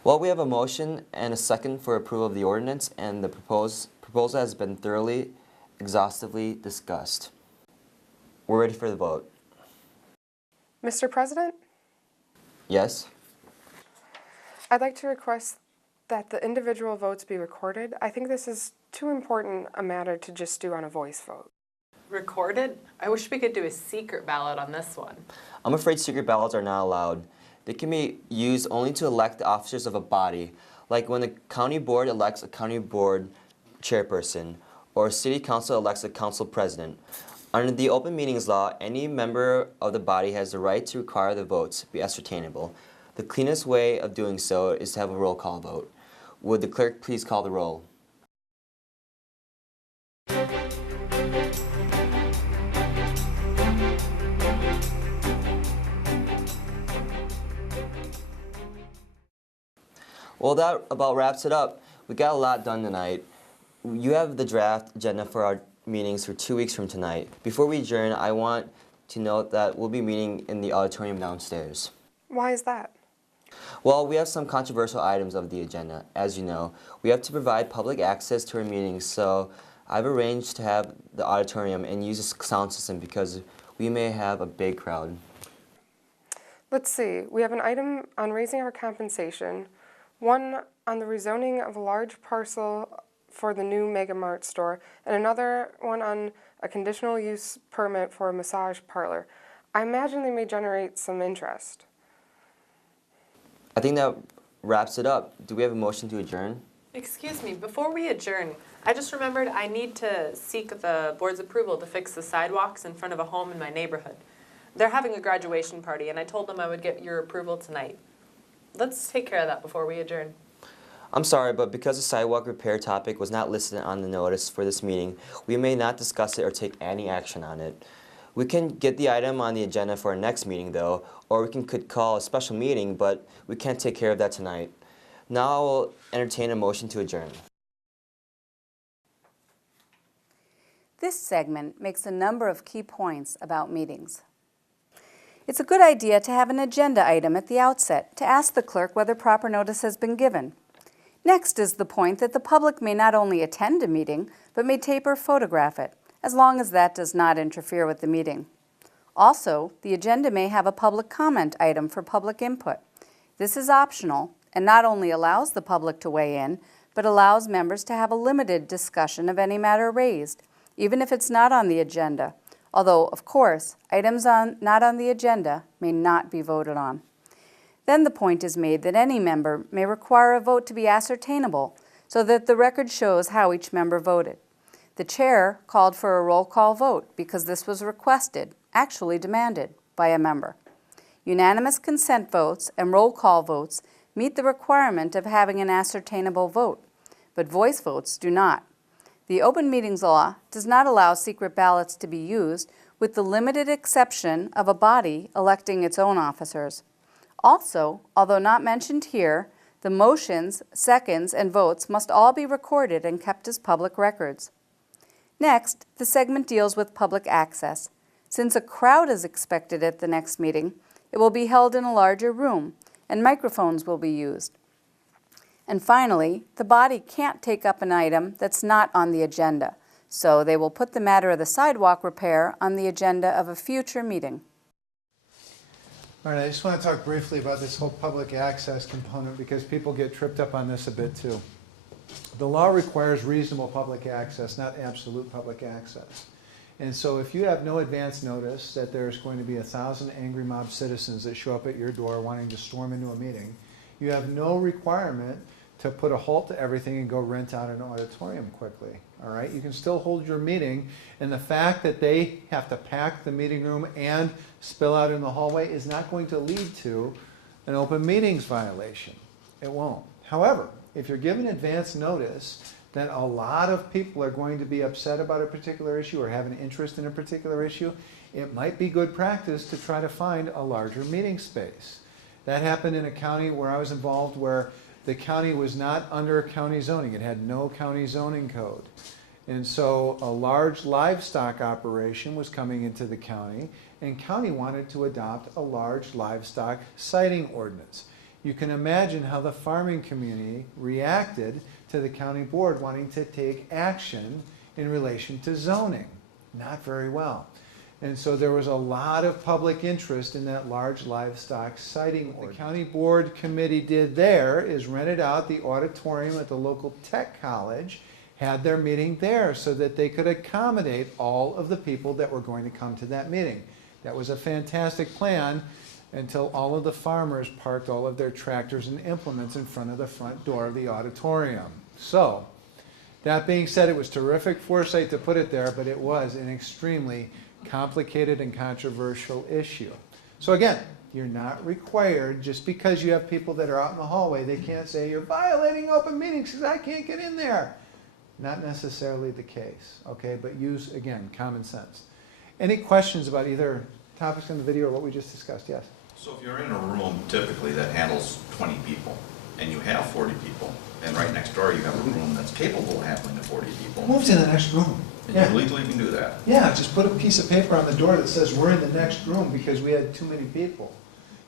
Well, we have a motion and a second for approval of the ordinance, and the proposal has been thoroughly, exhaustively discussed. We're ready for the vote. Mr. President, Yes? I'd like to request that the individual votes be recorded. I think this is too important a matter to just do on a voice vote. Recorded? I wish we could do a secret ballot on this one. I'm afraid secret ballots are not allowed. They can be used only to elect the officers of a body, like when the county board elects a county board chairperson, or city council elects a council president. Under the Open Meetings Law, any member of the body has the right to require the votes be ascertainable. The cleanest way of doing so is to have a roll call vote. Would the clerk please call the roll? Well, that about wraps it up. We got a lot done tonight. You have the draft agenda for our meetings for 2 weeks from tonight. Before we adjourn, I want to note that we'll be meeting in the auditorium downstairs. Why is that? Well, we have some controversial items of the agenda. As you know, we have to provide public access to our meetings, so I've arranged to have the auditorium and use a sound system because we may have a big crowd. Let's see. We have an item on raising our compensation, one on the rezoning of a large parcel for the new Mega Mart store, and another one on a conditional use permit for a massage parlor. I imagine they may generate some interest. I think that wraps it up. Do we have a motion to adjourn? Excuse me, before we adjourn, I just remembered I need to seek the board's approval to fix the sidewalks in front of a home in my neighborhood. They're having a graduation party, and I told them I would get your approval tonight. Let's take care of that before we adjourn. I'm sorry, but because the sidewalk repair topic was not listed on the notice for this meeting, we may not discuss it or take any action on it. We can get the item on the agenda for our next meeting, though, or we could call a special meeting, but we can't take care of that tonight. Now I will entertain a motion to adjourn. This segment makes a number of key points about meetings. It's a good idea to have an agenda item at the outset to ask the clerk whether proper notice has been given. Next is the point that the public may not only attend a meeting, but may tape or photograph it, as long as that does not interfere with the meeting. Also, the agenda may have a public comment item for public input. This is optional and not only allows the public to weigh in, but allows members to have a limited discussion of any matter raised, even if it's not on the agenda. Although, of course, items not on the agenda may not be voted on. Then the point is made that any member may require a vote to be ascertainable so that the record shows how each member voted. The chair called for a roll call vote because this was requested, actually demanded, by a member. Unanimous consent votes and roll call votes meet the requirement of having an ascertainable vote, but voice votes do not. The Open Meetings Law does not allow secret ballots to be used, with the limited exception of a body electing its own officers. Also, although not mentioned here, the motions, seconds, and votes must all be recorded and kept as public records. Next, the segment deals with public access. Since a crowd is expected at the next meeting, it will be held in a larger room, and microphones will be used. And finally, the body can't take up an item that's not on the agenda, so they will put the matter of the sidewalk repair on the agenda of a future meeting. All right, I just want to talk briefly about this whole public access component because people get tripped up on this a bit too. The law requires reasonable public access, not absolute public access. And so if you have no advance notice that there's going to be 1,000 angry mob citizens that show up at your door wanting to storm into a meeting, you have no requirement to put a halt to everything and go rent out an auditorium quickly. All right, you can still hold your meeting, and the fact that they have to pack the meeting room and spill out in the hallway is not going to lead to an open meetings violation. It won't. However, if you're given advance notice, then a lot of people are going to be upset about a particular issue or have an interest in a particular issue. It might be good practice to try to find a larger meeting space. That happened in a county where I was involved where the county was not under county zoning. It had no county zoning code. And so a large livestock operation was coming into the county, and county wanted to adopt a large livestock sighting ordinance. You can imagine how the farming community reacted to the county board wanting to take action in relation to zoning. Not very well. And so there was a lot of public interest in that large livestock sighting ordinance. What the county board committee did there is rented out the auditorium at the local tech college, had their meeting there so that they could accommodate all of the people that were going to come to that meeting. That was a fantastic plan. until all of the farmers parked all of their tractors and implements in front of the front door of the auditorium. So, that being said, it was terrific foresight to put it there, but it was an extremely complicated and controversial issue. So again, you're not required, just because you have people that are out in the hallway, they can't say, you're violating open meetings because I can't get in there. Not necessarily the case, okay? But use, again, common sense. Any questions about either topics in the video or what we just discussed? Yes? So if you're in a room typically that handles 20 people, and you have 40 people, and right next door you have a room that's capable of handling the 40 people. Move to the next room. And Yeah. you legally can do that. Yeah, just put a piece of paper on the door that says we're in the next room because we had too many people.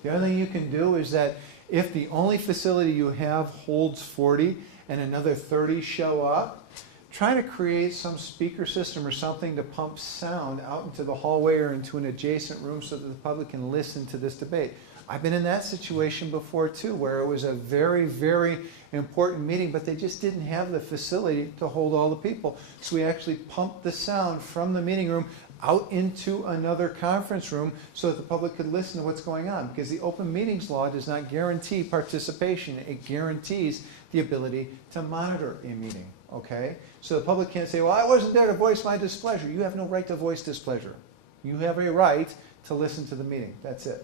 The other thing you can do is that if the only facility you have holds 40 and another 30 show up, try to create some speaker system or something to pump sound out into the hallway or into an adjacent room so that the public can listen to this debate. I've been in that situation before too, where it was a very, very important meeting, but they just didn't have the facility to hold all the people. So we actually pumped the sound from the meeting room out into another conference room so that the public could listen to what's going on. Because the open meetings law does not guarantee participation. It guarantees the ability to monitor a meeting, okay? So the public can't say, well, I wasn't there to voice my displeasure. You have no right to voice displeasure. You have a right to listen to the meeting. That's it,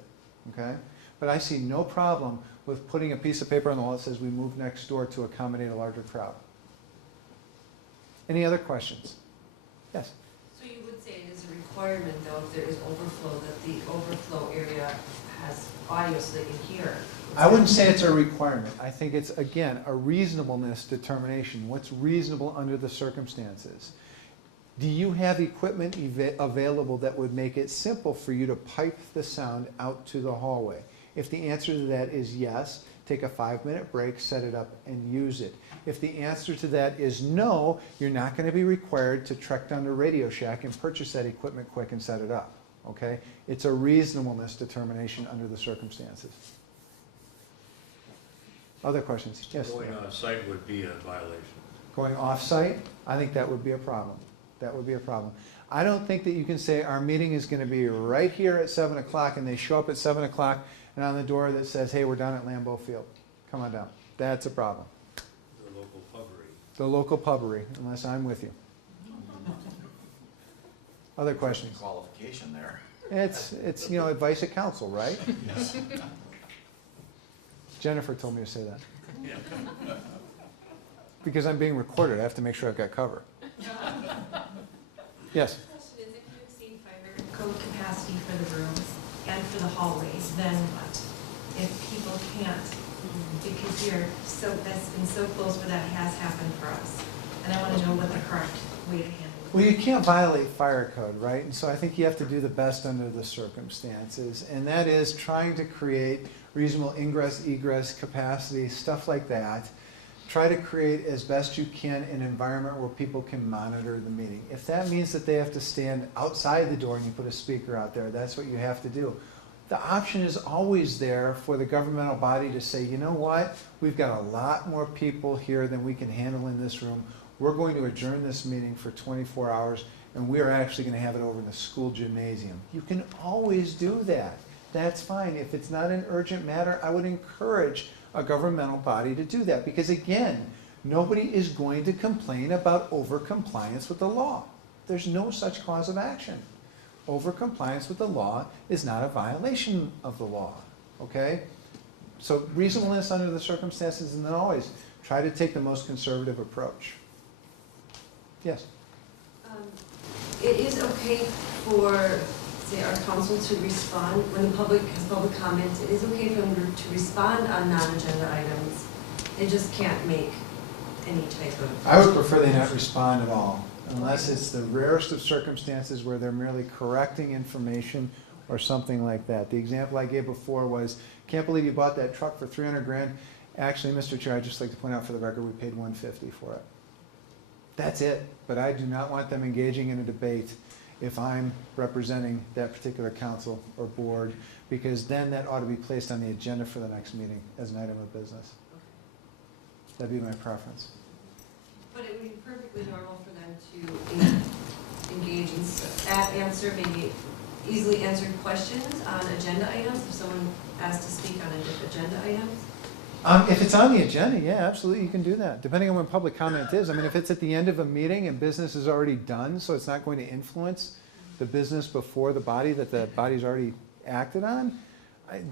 okay? But I see no problem with putting a piece of paper on the wall that says we move next door to accommodate a larger crowd. Any other questions? Yes? So you would say it is a requirement, though, if there is overflow, that the overflow area has audio so they can hear? I wouldn't say it's a requirement. I think it's, again, a reasonableness determination. What's reasonable under the circumstances? Do you have equipment available that would make it simple for you to pipe the sound out to the hallway? If the answer to that is yes, take a 5-minute break, set it up, and use it. If the answer to that is no, you're not going to be required to trek down to Radio Shack and purchase that equipment quick and set it up. Okay? It's a reasonableness determination under the circumstances. Other questions? Yes? Going on site would be a violation. Going off-site, I think that would be a problem. That would be a problem. I don't think that you can say our meeting is going to be right here at 7 o'clock and they show up at 7 o'clock and on the door that says, hey, we're down at Lambeau Field. Come on down. That's a problem. The local pubbery. The local pubbery, unless I'm with you. Other questions? Qualification there. It's you know, advice at council, right? Yes. Jennifer told me to say that. Yeah. Because I'm being recorded, I have to make sure I've got cover. Yes? The question is, if you exceed fire code capacity for the rooms and for the hallways, then what? If people can't, because that's been so close where that has happened for us. And I want to know what the correct way to handle it. Well, you can't violate fire code, right? And so I think you have to do the best under the circumstances. And that is trying to create reasonable ingress, egress capacity, stuff like that. Try to create as best you can an environment where people can monitor the meeting. If that means that they have to stand outside the door and you put a speaker out there, that's what you have to do. The option is always there for the governmental body to say, you know what, we've got a lot more people here than we can handle in this room. We're going to adjourn this meeting for 24 hours and we are actually going to have it over in the school gymnasium. You can always do that. That's fine. If it's not an urgent matter, I would encourage a governmental body to do that, because again, nobody is going to complain about over-compliance with the law. There's no such cause of action. Over-compliance with the law is not a violation of the law, okay? So reasonableness under the circumstances, and then always try to take the most conservative approach. Yes? It is okay for, say, our council to respond when the public has public comments. It is okay for them to respond on non-agenda items. They just can't make any type of... I would prefer they not respond at all, unless it's the rarest of circumstances where they're merely correcting information or something like that. The example I gave before was, can't believe you bought that truck for 300 grand. Actually, Mr. Chair, I'd just like to point out for the record, we paid $150 for it. That's it, but I do not want them engaging in a debate if I'm representing that particular council or board, because then that ought to be placed on the agenda for the next meeting as an item of business. That'd be my preference. But it would be perfectly normal for them to engage in, answer maybe easily answered questions on agenda items, if someone asked to speak on agenda items? If it's on the agenda, yeah, absolutely, you can do that, depending on when public comment is. I mean, if it's at the end of a meeting and business is already done, so it's not going to influence the business before the body that the body's already acted on,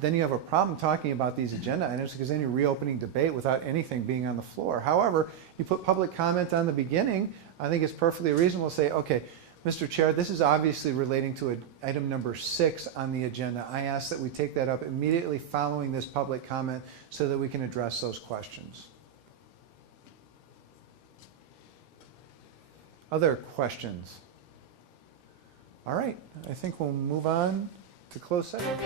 then you have a problem talking about these agenda items because then you're reopening debate without anything being on the floor. However, you put public comment on the beginning, I think it's perfectly reasonable to say, okay, Mr. Chair, this is obviously relating to item number 6 on the agenda. I ask that we take that up immediately following this public comment so that we can address those questions. Other questions? All right, I think we'll move on to closed session.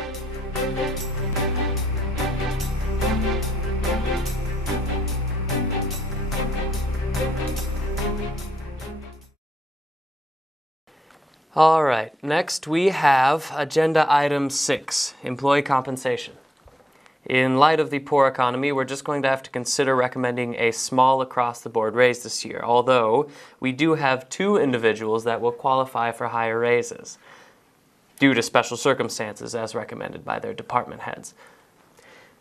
All right, next we have agenda item 6, employee compensation. In light of the poor economy, we're just going to have to consider recommending a small across-the-board raise this year, although we do have 2 individuals that will qualify for higher raises due to special circumstances as recommended by their department heads.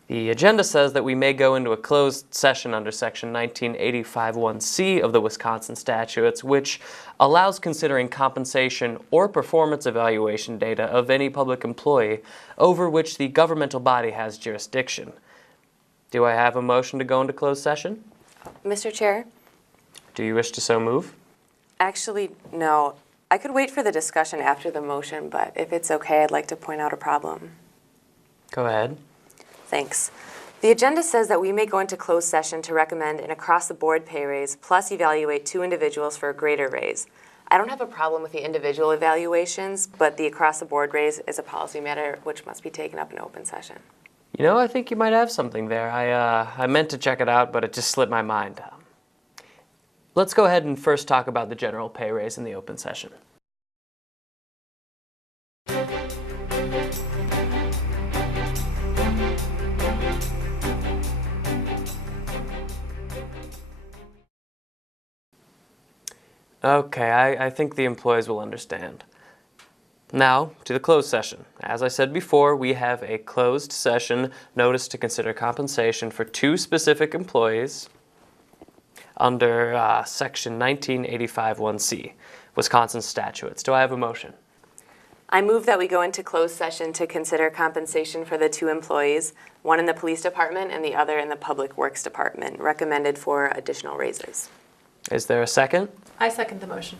The agenda says that we may go into a closed session under Section 1985(1)(c) of the Wisconsin statutes, which allows considering compensation or performance evaluation data of any public employee over which the governmental body has jurisdiction. Do I have a motion to go into closed session? Mr. Chair? Do you wish to so move? Actually, no. I could wait for the discussion after the motion, but if it's okay, I'd like to point out a problem. Go ahead. Thanks. The agenda says that we may go into closed session to recommend an across-the-board pay raise plus evaluate 2 individuals for a greater raise. I don't have a problem with the individual evaluations, but the across-the-board raise is a policy matter which must be taken up in open session. You know, I think you might have something there. I meant to check it out, but it just slipped my mind. Let's go ahead and first talk about the general pay raise in the open session. Okay, I think the employees will understand. Now, to the closed session. As I said before, we have a closed session notice to consider compensation for 2 specific employees under Section 1985(1)(c), Wisconsin statutes. Do I have a motion? I move that we go into closed session to consider compensation for the 2 employees, one in the police department and the other in the public works department, recommended for additional raises. Is there a second? I second the motion.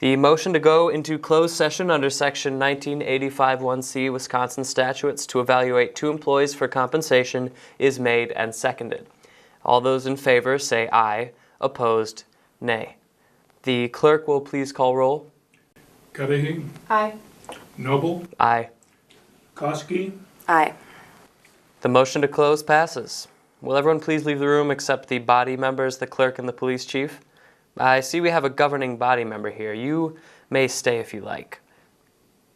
The motion to go into closed session under Section 1985(1)(c) Wisconsin statutes to evaluate 2 employees for compensation is made and seconded. All those in favor say aye. Opposed, nay. The clerk will please call roll. Cudahy? Aye. Noble? Aye. Koski? Aye. The motion to close passes. Will everyone please leave the room except the body members, the clerk, and the police chief? I see we have a governing body member here. You may stay if you like.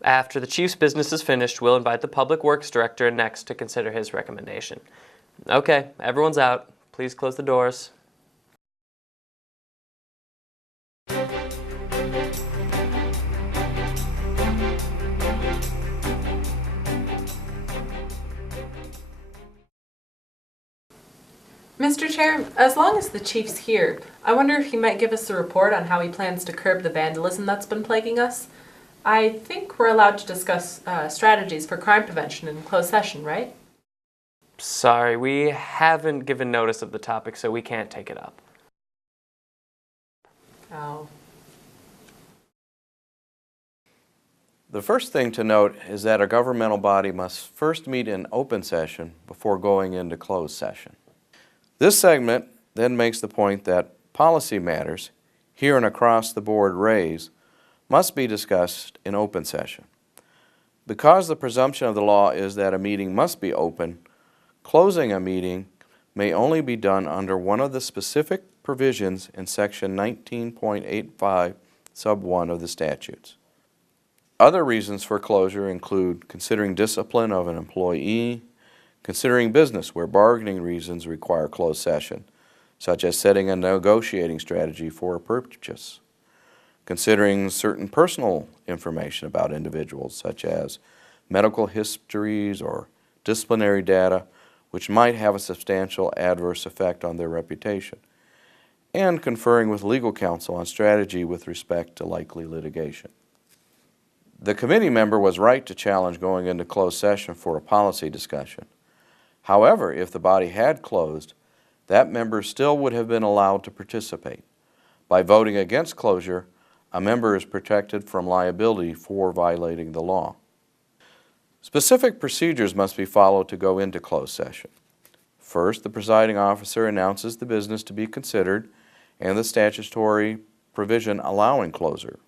After the chief's business is finished, we'll invite the public works director next to consider his recommendation. Okay, everyone's out. Please close the doors. Mr. Chair, as long as the chief's here, I wonder if he might give us a report on how he plans to curb the vandalism that's been plaguing us. I think we're allowed to discuss strategies for crime prevention in closed session, right? Sorry, we haven't given notice of the topic, so we can't take it up. Oh. The first thing to note is that a governmental body must first meet in open session before going into closed session. This segment then makes the point that policy matters, here and across the board raise, must be discussed in open session. Because the presumption of the law is that a meeting must be open, closing a meeting may only be done under one of the specific provisions in Section 19.85, sub 1 of the statutes. Other reasons for closure include considering discipline of an employee, considering business where bargaining reasons require closed session, such as setting a negotiating strategy for a purchase, considering certain personal information about individuals, such as medical histories or disciplinary data, which might have a substantial adverse effect on their reputation, and conferring with legal counsel on strategy with respect to likely litigation. The committee member was right to challenge going into closed session for a policy discussion. However, if the body had closed, that member still would have been allowed to participate. By voting against closure, a member is protected from liability for violating the law. Specific procedures must be followed to go into closed session. First, the presiding officer announces the business to be considered and the statutory provision allowing closure.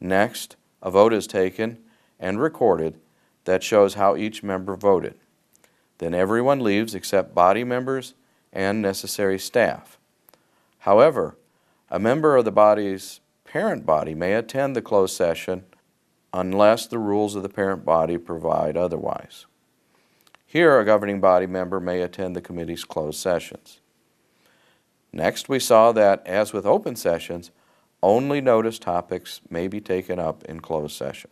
Next, a vote is taken and recorded that shows how each member voted. Then everyone leaves except body members and necessary staff. However, a member of the body's parent body may attend the closed session unless the rules of the parent body provide otherwise. Here, a governing body member may attend the committee's closed sessions. Next, we saw that, as with open sessions, only noticed topics may be taken up in closed session.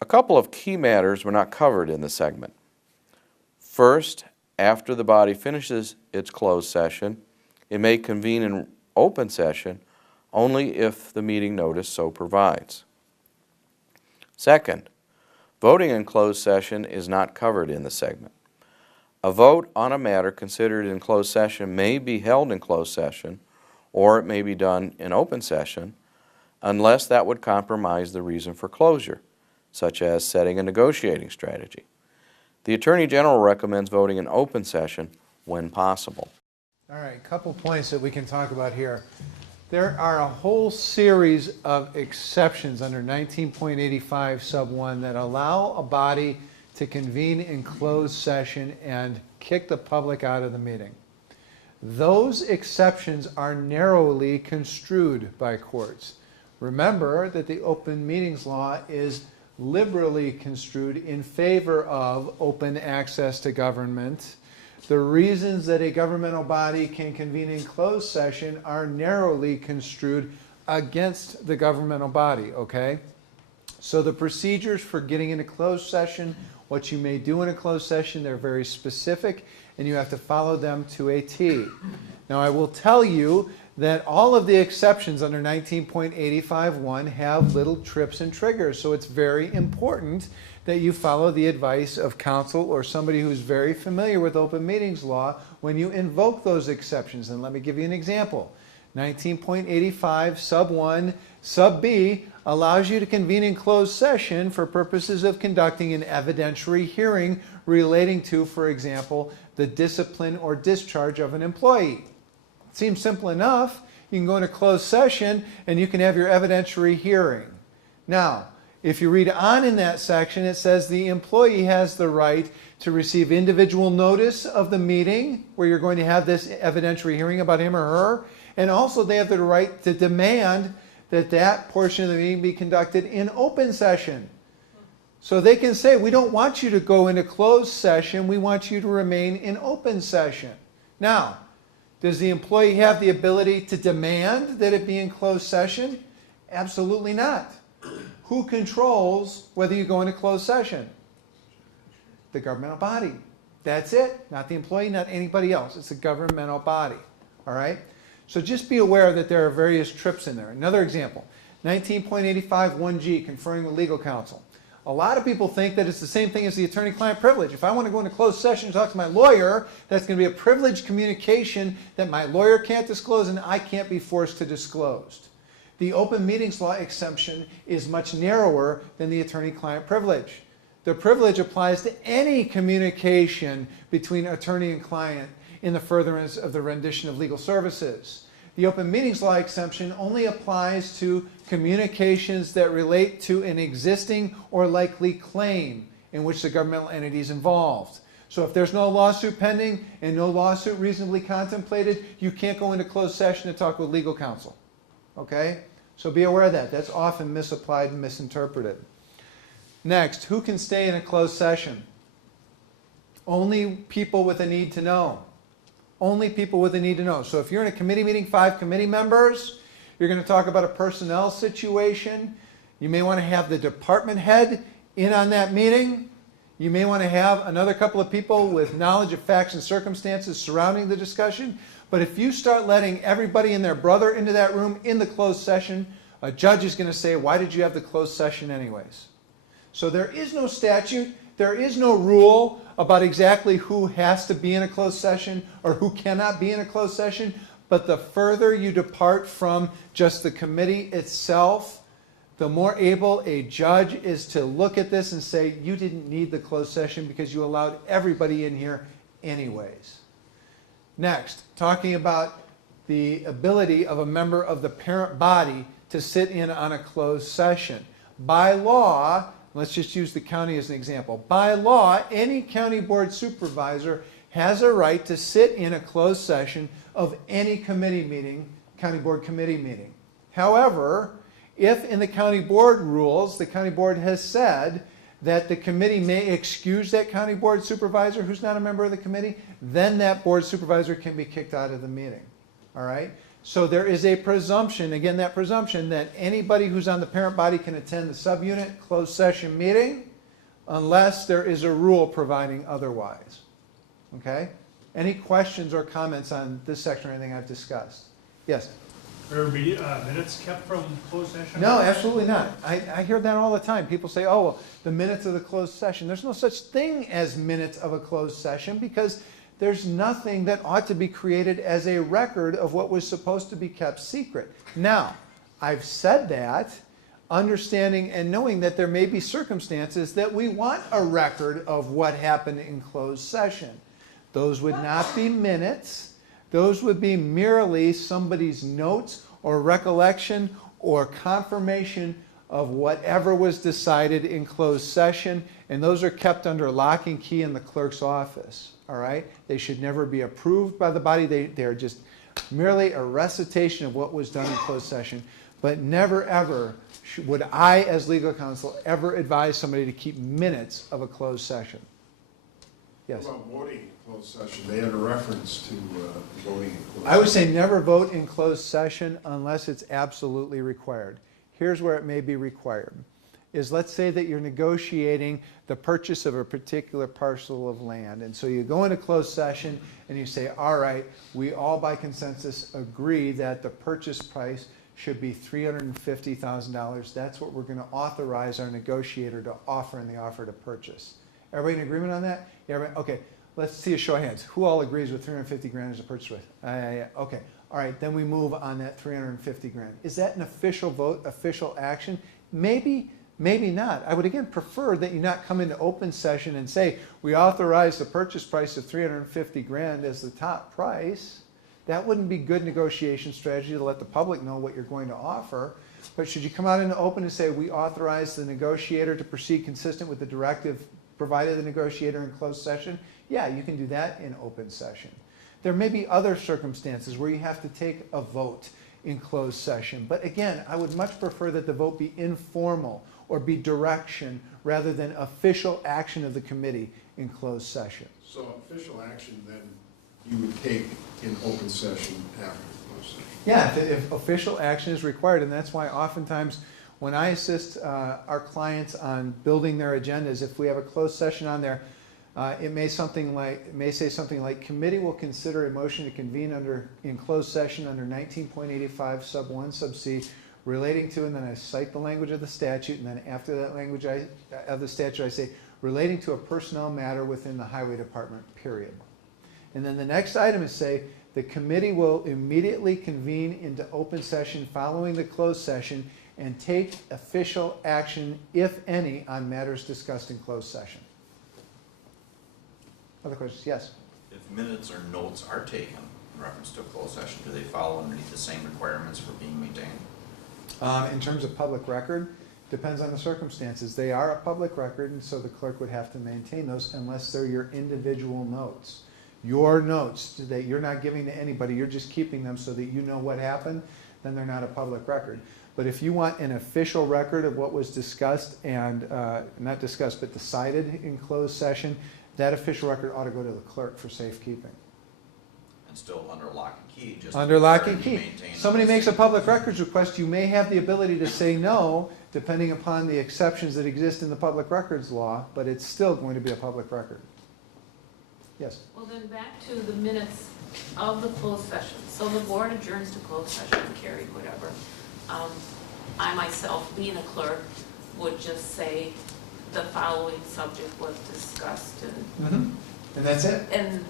A couple of key matters were not covered in the segment. First, after the body finishes its closed session, it may convene in open session only if the meeting notice so provides. Second, voting in closed session is not covered in the segment. A vote on a matter considered in closed session may be held in closed session, or it may be done in open session, unless that would compromise the reason for closure, such as setting a negotiating strategy. The Attorney General recommends voting in open session when possible. All right, a couple points that we can talk about here. There are a whole series of exceptions under 19.85 sub 1 that allow a body to convene in closed session and kick the public out of the meeting. Those exceptions are narrowly construed by courts. Remember that the open meetings law is liberally construed in favor of open access to government. The reasons that a governmental body can convene in closed session are narrowly construed against the governmental body, okay? So the procedures for getting into closed session, what you may do in a closed session, they're very specific, and you have to follow them to a T. Now, I will tell you that all of the exceptions under 19.85(1) have little trips and triggers, so it's very important that you follow the advice of counsel or somebody who's very familiar with open meetings law when you invoke those exceptions. And let me give you an example. 19.85 sub 1 sub B allows you to convene in closed session for purposes of conducting an evidentiary hearing relating to, for example, the discipline or discharge of an employee. It seems simple enough. You can go into closed session and you can have your evidentiary hearing. Now, if you read on in that section, it says the employee has the right to receive individual notice of the meeting where you're going to have this evidentiary hearing about him or her, and also they have the right to demand that that portion of the meeting be conducted in open session. So they can say, we don't want you to go into closed session, we want you to remain in open session. Now, does the employee have the ability to demand that it be in closed session? Absolutely not. Who controls whether you go into closed session? The governmental body. That's it. Not the employee, not anybody else. It's a governmental body. All right? So just be aware that there are various trips in there. Another example, 19.85 1G, conferring with legal counsel. A lot of people think that it's the same thing as the attorney-client privilege. If I want to go into closed session and talk to my lawyer, that's going to be a privileged communication that my lawyer can't disclose and I can't be forced to disclose. The open meetings law exemption is much narrower than the attorney-client privilege. The privilege applies to any communication between attorney and client in the furtherance of the rendition of legal services. The open meetings law exemption only applies to communications that relate to an existing or likely claim in which the governmental entity is involved. So if there's no lawsuit pending and no lawsuit reasonably contemplated, you can't go into closed session to talk with legal counsel. Okay? So be aware of that. That's often misapplied and misinterpreted. Next, who can stay in a closed session? Only people with a need to know. Only people with a need to know. So if you're in a committee meeting, 5 committee members, You're going to talk about a personnel situation. You may want to have the department head in on that meeting. You may want to have another couple of people with knowledge of facts and circumstances surrounding the discussion. But if you start letting everybody and their brother into that room in the closed session, a judge is going to say, why did you have the closed session anyways? So there is no statute, there is no rule about exactly who has to be in a closed session or who cannot be in a closed session. But the further you depart from just the committee itself, the more able a judge is to look at this and say, you didn't need the closed session because you allowed everybody in here anyways. Next, talking about the ability of a member of the parent body to sit in on a closed session. By law, let's just use the county as an example. By law, any county board supervisor has a right to sit in a closed session of any committee meeting, county board committee meeting. However, if in the county board rules, the county board has said that the committee may excuse that county board supervisor who's not a member of the committee, then that board supervisor can be kicked out of the meeting. All right? So there is a presumption, again, that presumption that anybody who's on the parent body can attend the subunit closed session meeting unless there is a rule providing otherwise. Okay? Any questions or comments on this section or anything I've discussed? Yes? Are minutes kept from closed session? No, absolutely not. I hear that all the time. People say, oh, well, the minutes of the closed session. There's no such thing as minutes of a closed session because there's nothing that ought to be created as a record of what was supposed to be kept secret. Now, I've said that, understanding and knowing that there may be circumstances that we want a record of what happened in closed session. Those would not be minutes. Those would be merely somebody's notes or recollection or confirmation of whatever was decided in closed session, and those are kept under lock and key in the clerk's office. All right? They should never be approved by the body. They're just merely a recitation of what was done in closed session, but never ever would I, as legal counsel, ever advise somebody to keep minutes of a closed session. Yes? What about voting in closed session? They had a reference to voting in closed session. I would say never vote in closed session unless it's absolutely required. Here's where it may be required. Is let's say that you're negotiating the purchase of a particular parcel of land. And so you go into closed session and you say, all right, we all by consensus agree that the purchase price should be $350,000. That's what we're going to authorize our negotiator to offer in the offer to purchase. Everybody in agreement on that? Yeah, okay, let's see a show of hands. Who all agrees with 350 grand as a purchase price? Okay, all right, then we move on that 350 grand. Is that an official vote, official action? Maybe, maybe not. I would again prefer that you not come into open session and say, we authorize the purchase price of 350 grand as the top price. That wouldn't be good negotiation strategy to let the public know what you're going to offer. But should you come out into open and say, we authorize the negotiator to proceed consistent with the directive provided the negotiator in closed session? Yeah, you can do that in open session. There may be other circumstances where you have to take a vote in closed session. But again, I would much prefer that the vote be informal or be direction rather than official action of the committee in closed session. So official action then you would take in open session after closed session? Yeah, if official action is required, and that's why oftentimes when I assist our clients on building their agendas, if we have a closed session on there, it may say something like, committee will consider a motion to convene in closed session under 19.85 sub 1 sub c relating to, and then I cite the language of the statute, and then after that language of the statute I say relating to a personnel matter within the highway department, period. And then the next item is say the committee will immediately convene into open session following the closed session and take official action, if any, on matters discussed in closed session. Other questions? Yes? If minutes or notes are taken in reference to a closed session, do they follow underneath the same requirements for being maintained? In terms of public record, depends on the circumstances. They are a public record, and so the clerk would have to maintain those unless they're your individual notes. Your notes that you're not giving to anybody, you're just keeping them so that you know what happened, then they're not a public record. But if you want an official record of what was discussed and, not discussed, but decided in closed session, that official record ought to go to the clerk for safekeeping. and still under lock and key, just. Under lock and to key. maintain Somebody makes a public records request, you may have the ability to say no, depending upon the exceptions that exist in the public records law, but it's still going to be a public record. Yes? Well, then back to the minutes of the closed session. So the board adjourns to closed session, carried, whatever. I myself, being a clerk, would just say the following subject was discussed and. And that's it. And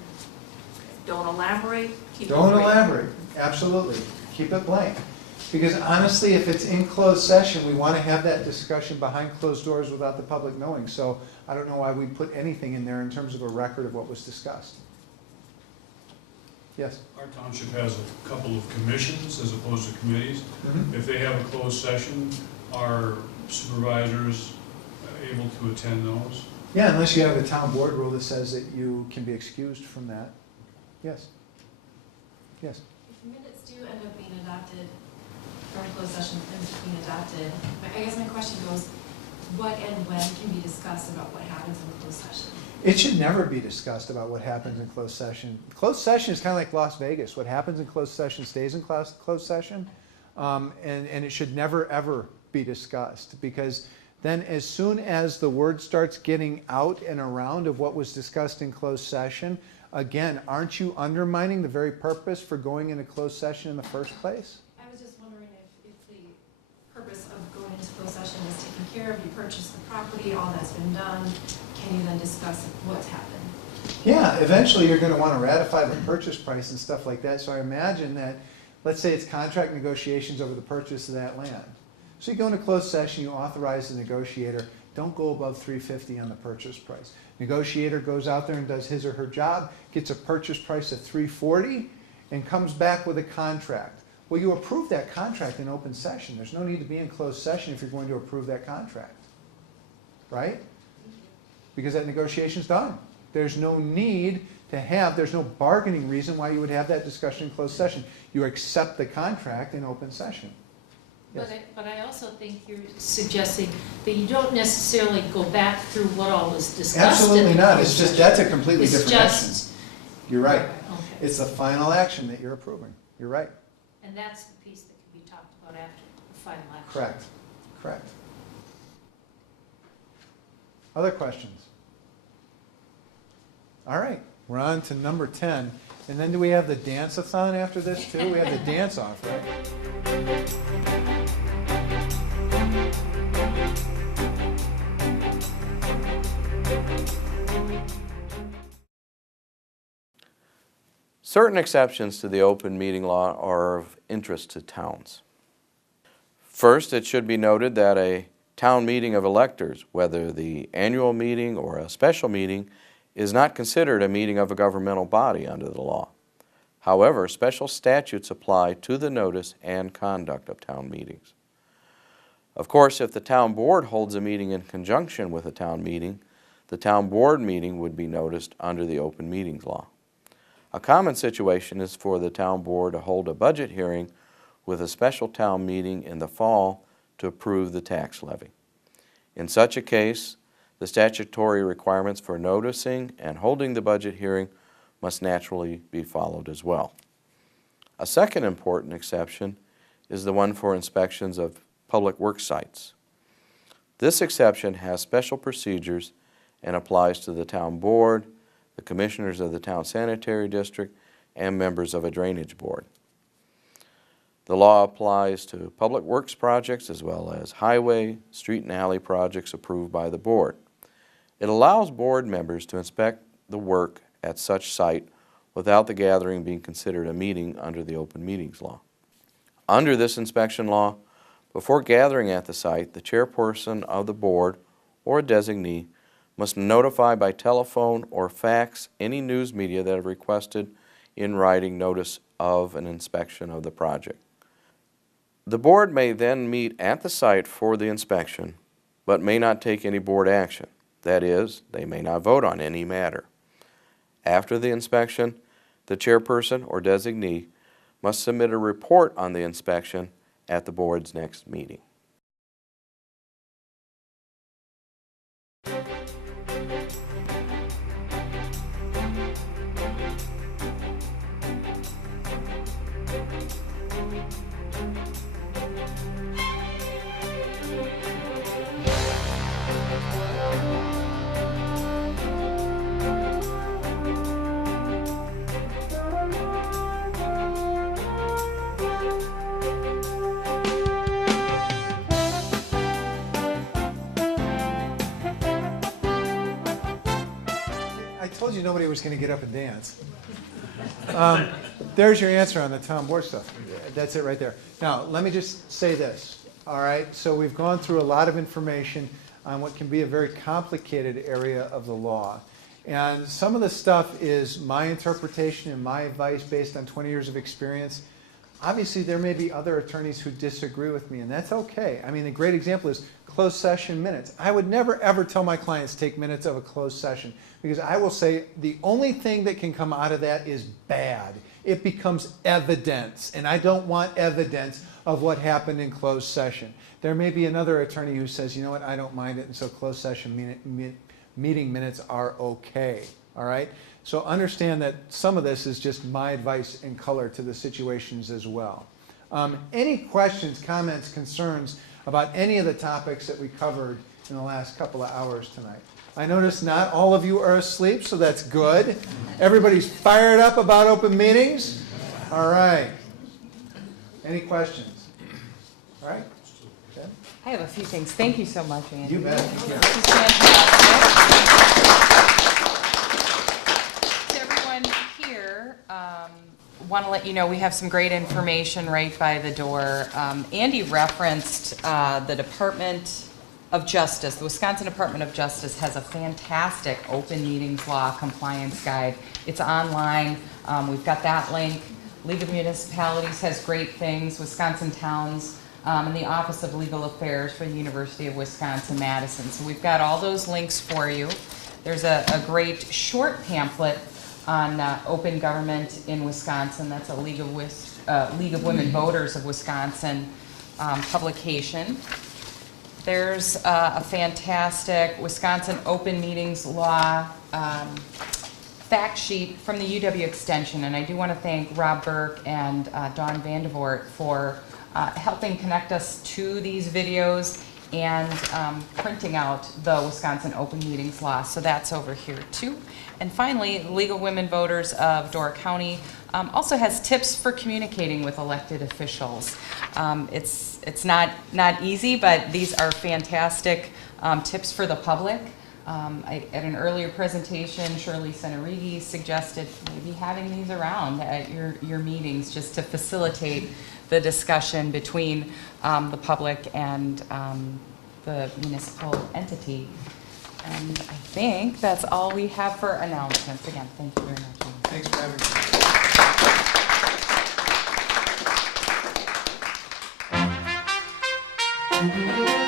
don't elaborate, keep it Don't brief. elaborate, absolutely. Keep it blank. Because honestly, if it's in closed session, we want to have that discussion behind closed doors without the public knowing. So I don't know why we put anything in there in terms of a record of what was discussed. Yes? Our township has a couple of commissions as opposed to committees. Mhm. If they have a closed session, are supervisors able to attend those? Yeah, unless you have a town board rule that says that you can be excused from that. Yes? Yes? If minutes do end up being adopted, or closed session minutes being adopted, I guess my question goes, what and when can be discussed about what happens in the closed session? It should never be discussed about what happens in closed session. Closed session is kind of like Las Vegas. What happens in closed session stays in closed session, and it should never, ever be discussed, because then as soon as the word starts getting out and around of what was discussed in closed session, again, aren't you undermining the very purpose for going into closed session in the first place? I was just wondering if the purpose of going into closed session is taken care of, you purchase the property, all that's been done, can you then discuss what's happened? Yeah, eventually you're going to want to ratify the purchase price and stuff like that. So I imagine that, let's say it's contract negotiations over the purchase of that land. So you go into closed session, you authorize the negotiator, don't go above $350 on the purchase price. Negotiator goes out there and does his or her job, gets a purchase price of $340, and comes back with a contract. Well, you approve that contract in open session. There's no need to be in closed session if you're going to approve that contract. Right? Because that negotiation's done. There's no need to have, there's no bargaining reason why you would have that discussion in closed session. You accept the contract in open session. Yes. But I also think you're suggesting that you don't necessarily go back through what all was discussed. Absolutely in the not. closed It's just, session. that's a completely It's different just- action. You're right. Okay. It's the final action that you're approving. You're right. And that's the piece that can be talked about after the final action. Correct. Correct. Other questions? All right, we're on to number 10. And then do we have the dance-a-thon after this too? We have the dance-off, right? Certain exceptions to the open meeting law are of interest to towns. First, it should be noted that a town meeting of electors, whether the annual meeting or a special meeting, is not considered a meeting of a governmental body under the law. However, special statutes apply to the notice and conduct of town meetings. Of course, if the town board holds a meeting in conjunction with a town meeting, the town board meeting would be noticed under the open meetings law. A common situation is for the town board to hold a budget hearing with a special town meeting in the fall to approve the tax levy. In such a case, the statutory requirements for noticing and holding the budget hearing must naturally be followed as well. A second important exception is the one for inspections of public work sites. This exception has special procedures and applies to the town board, the commissioners of the town sanitary district, and members of a drainage board. The law applies to public works projects as well as highway, street and alley projects approved by the board. It allows board members to inspect the work at such site without the gathering being considered a meeting under the open meetings law. Under this inspection law, before gathering at the site, the chairperson of the board or a designee must notify by telephone or fax any news media that have requested in writing notice of an inspection of the project. The board may then meet at the site for the inspection, but may not take any board action. That is, they may not vote on any matter. After the inspection, the chairperson or designee must submit a report on the inspection at the board's next meeting. told you nobody was going to get up and dance. There's your answer on the town board stuff. That's it right there. Now, let me just say this, all right? So we've gone through a lot of information on what can be a very complicated area of the law. And some of the stuff is my interpretation and my advice based on 20 years of experience. Obviously, there may be other attorneys who disagree with me, and that's okay. I mean, a great example is closed session minutes. I would never, ever tell my clients take minutes of a closed session, because I will say the only thing that can come out of that is bad. It becomes evidence, and I don't want evidence of what happened in closed session. There may be another attorney who says, you know what, I don't mind it, and so closed session meeting minutes are okay, all right? So understand that some of this is just my advice and color to the situations as well. Any questions, comments, concerns about any of the topics that we covered in the last couple of hours tonight? I notice not all of you are asleep, so that's good. Everybody's fired up about open meetings? All right. Any questions? All right. Okay. I have a few things. Thank you so much, Andy. You bet. This is fantastic. To everyone here, want to let you know we have some great information right by the door. Andy referenced the Department of Justice. The Wisconsin Department of Justice has a fantastic open meetings law compliance guide. It's online. We've got that link. League of Municipalities has great things. Wisconsin Towns, and the Office of Legal Affairs for the University of Wisconsin-Madison. So we've got all those links for you. There's a great short pamphlet on open government in Wisconsin. That's a League of Women Voters of Wisconsin publication. There's a fantastic Wisconsin Open Meetings Law fact sheet from the UW Extension, and I do want to thank Rob Burke and Dawn Vandevort for helping connect us to these videos and printing out the Wisconsin Open Meetings Law. So that's over here too. And finally, the League of Women Voters of Door County also has tips for communicating with elected officials. It's not easy, but these are fantastic tips for the public. At an earlier presentation, Shirley Senerigi suggested maybe having these around at your meetings just to facilitate the discussion between the public and the municipal entity. And I think that's all we have for announcements. Again, thank you very much. Thanks for having me.